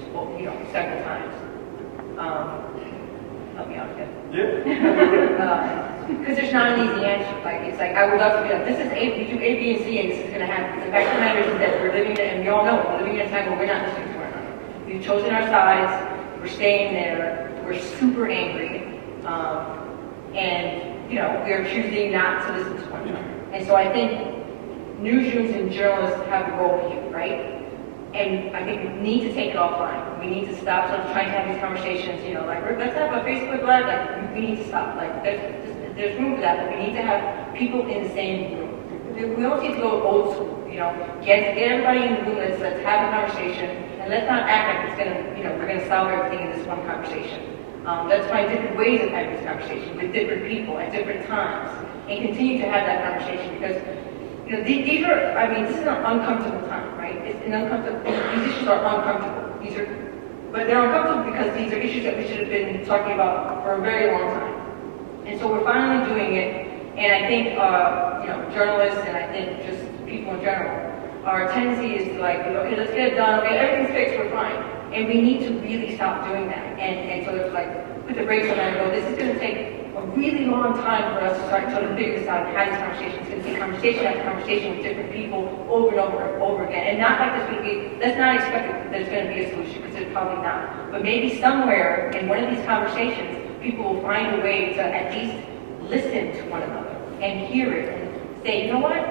several times. Help me out, Kevin. Yeah. Because there's not an easy answer. I would love to be this is A, we do A, B, and C, and this is going to happen. The fact of the matter is that we're living in, and we all know, we're living in a time where we're not listening to one another. We've chosen our sides, we're staying there, we're super angry. We're choosing not to listen to one another. And so I think newsrooms and journalists have a role here, right? And I think we need to take it offline. We need to stop sort of trying to have these conversations, let's have a Facebook Live, we need to stop. There's room for that, but we need to have people in the same room. We don't need to go old school, get everybody in the room, let's have a conversation, and And let's not act like it's gonna, we're gonna solve everything in this one conversation. Let's find different ways of having this conversation with different people at different times, and continue to have that conversation because, these are, this is an uncomfortable time, right? It's an uncomfortable, these issues are uncomfortable. But they're uncomfortable because these are issues that we should have been talking about for a very long time. And so we're finally doing it, and I think, journalists and I think just people in general, our tendency is to like, okay, let's get it done, okay, everything's fixed, we're fine. And we need to really stop doing that. And so it's like, put the brakes on that and go, this is gonna take a really long time for us to start to figure this out and have this conversation. It's gonna take conversation after conversation with different people over and over and over again. And not like there's gonna be, let's not expect that there's gonna be a solution, because there's probably not. But maybe somewhere in one of these conversations, people will find a way to at least listen to one another and hear it and say, you know what,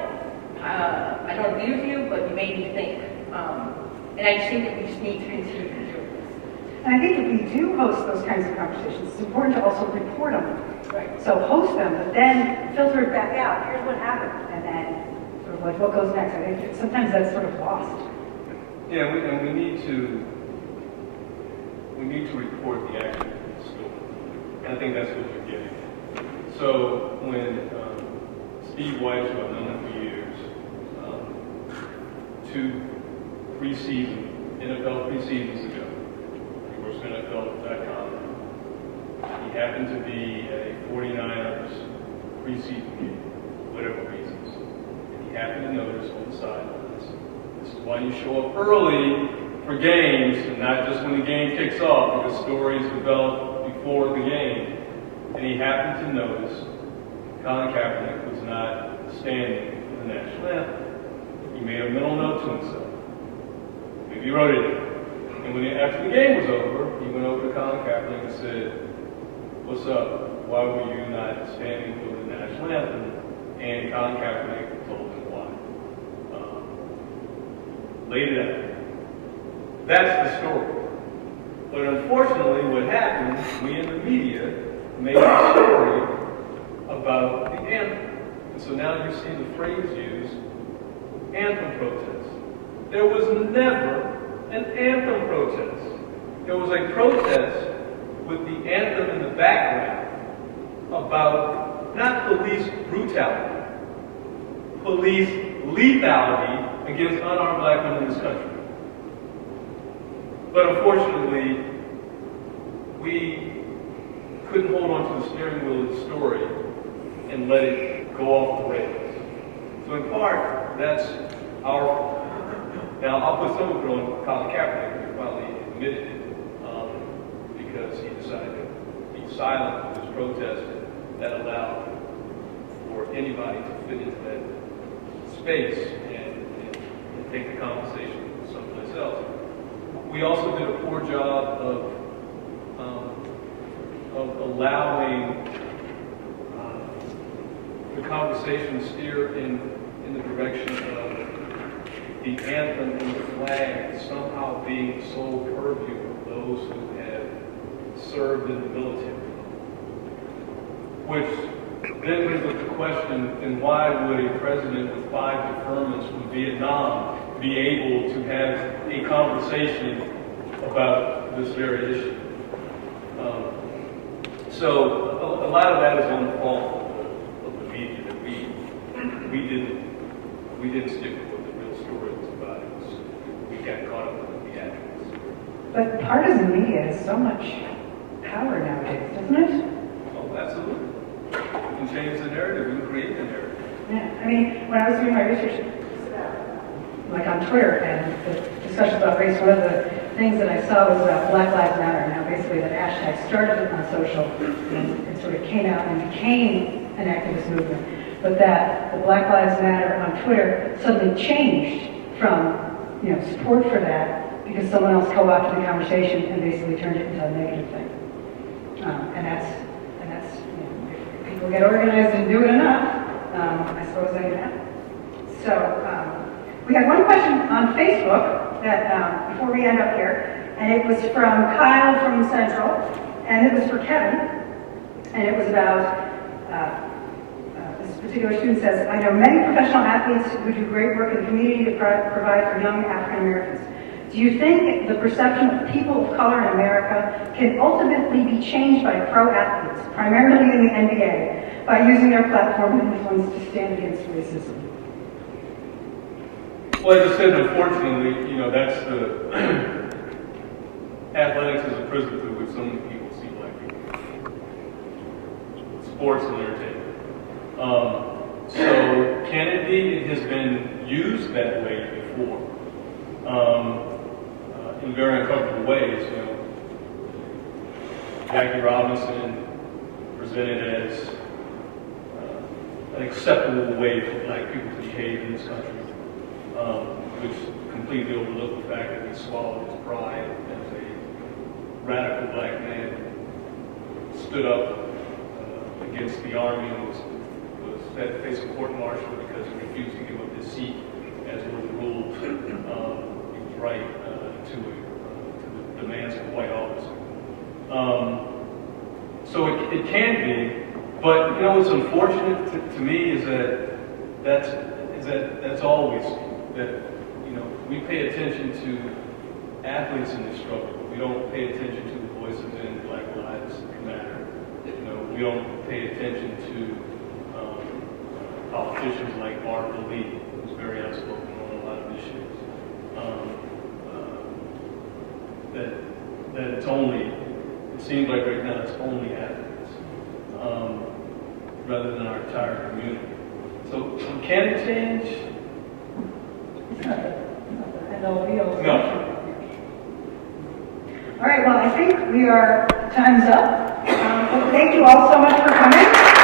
I don't agree with you, but you made me think. And I just think that we just need to continue to do this. And I think if we do host those kinds of conversations, it's important to also report on them. Right. So host them, but then filter it back out. Here's what happened, and then sort of like what goes next. I think sometimes that's sort of lost. Yeah, we need to report the actual story. And I think that's what you're getting. So when Steve Weiss, who I've known for years, NFL preseasons ago, he works for NFL.com. He happened to be at a 49ers preseason game, for whatever reasons. And he happened to notice on the sidelines, this is why you show up early for games, and not just when the game kicks off, because stories develop before the game. And he happened to notice Colin Kaepernick was not standing for the national anthem. He made a mental note to himself. Maybe he wrote it down. And after the game was over, he went over to Colin Kaepernick and said, "What's up? Why were you not standing for the national anthem?" And Colin Kaepernick told him why. Laid it out. That's the story. But unfortunately, what happened, we in the media made a story about the anthem. And so now you see the phrase used, anthem protest. There was never an anthem protest. There was a protest with the anthem in the background about not police brutality, police lethality against unarmed black men in this country. But unfortunately, we couldn't hold on to the steering wheel of the story and let it go off the rails. So in part, that's our fault. Now, I'll put some of it on Colin Kaepernick, who finally admitted it, because he decided to be silent with his protest that allowed for anybody to fit into that space and take the conversation someplace else. We also did a poor job of allowing the conversation to steer in the direction of the anthem and the flag somehow being the sole purview of those who have served in the military. Which then brings up the question, then why would a president with 5 deferments from Vietnam be able to have a conversation about this very issue? So a lot of that is on the fault of the media, that we didn't stick with what the real story was about. We got caught up in the theatrics. But partisan media has so much power nowadays, doesn't it? Oh, absolutely. We can change the narrative, we can create the narrative. Yeah, I mean, when I was doing my research, like on Twitter and the discussions about race, one of the things that I saw was about Black Lives Matter, and how basically that hashtag started on social and it sort of came out and became an activist movement. But that the Black Lives Matter on Twitter suddenly changed from, support for that because someone else co-opted the conversation and basically turned it into a negative thing. And that's if people get organized and do it enough, I suppose that can happen. So we had one question on Facebook that before we end up here, and it was from Kyle from Central, and it was for Kevin, and it was about this particular student says, "I know many professional athletes who do great work in the community to provide for young African Americans. Do you think the perception of people of color in America can ultimately be changed by pro athletes, primarily in the NBA, by using their platform and influence to stand against racism? Well, as I said, unfortunately, you know, that's the athletics is a prison through which so many people see black people. Sports and entertainment. So can it be? It has been used that way before, in very uncomfortable ways. You know, Jackie Robinson presented as an acceptable way for black people to behave in this country, which completely overlooked the fact that he swallowed his pride as a radical black man, stood up against the army and was had to face a court-martial because he refused to give up his seat as overruled. He was right to the demands of a white officer. So it can be, but you know what's unfortunate to me is that's always that you know we pay attention to athletes in this struggle, but we don't pay attention to the voices in Black Lives Matter. You know, we don't pay attention to politicians like Barbara Lee, who's very outspoken on a lot of issues. That it's only, it seems like right now it's only athletes, rather than our entire community. So can it change? No. All right, well, I think time's up. Thank you all so much for coming.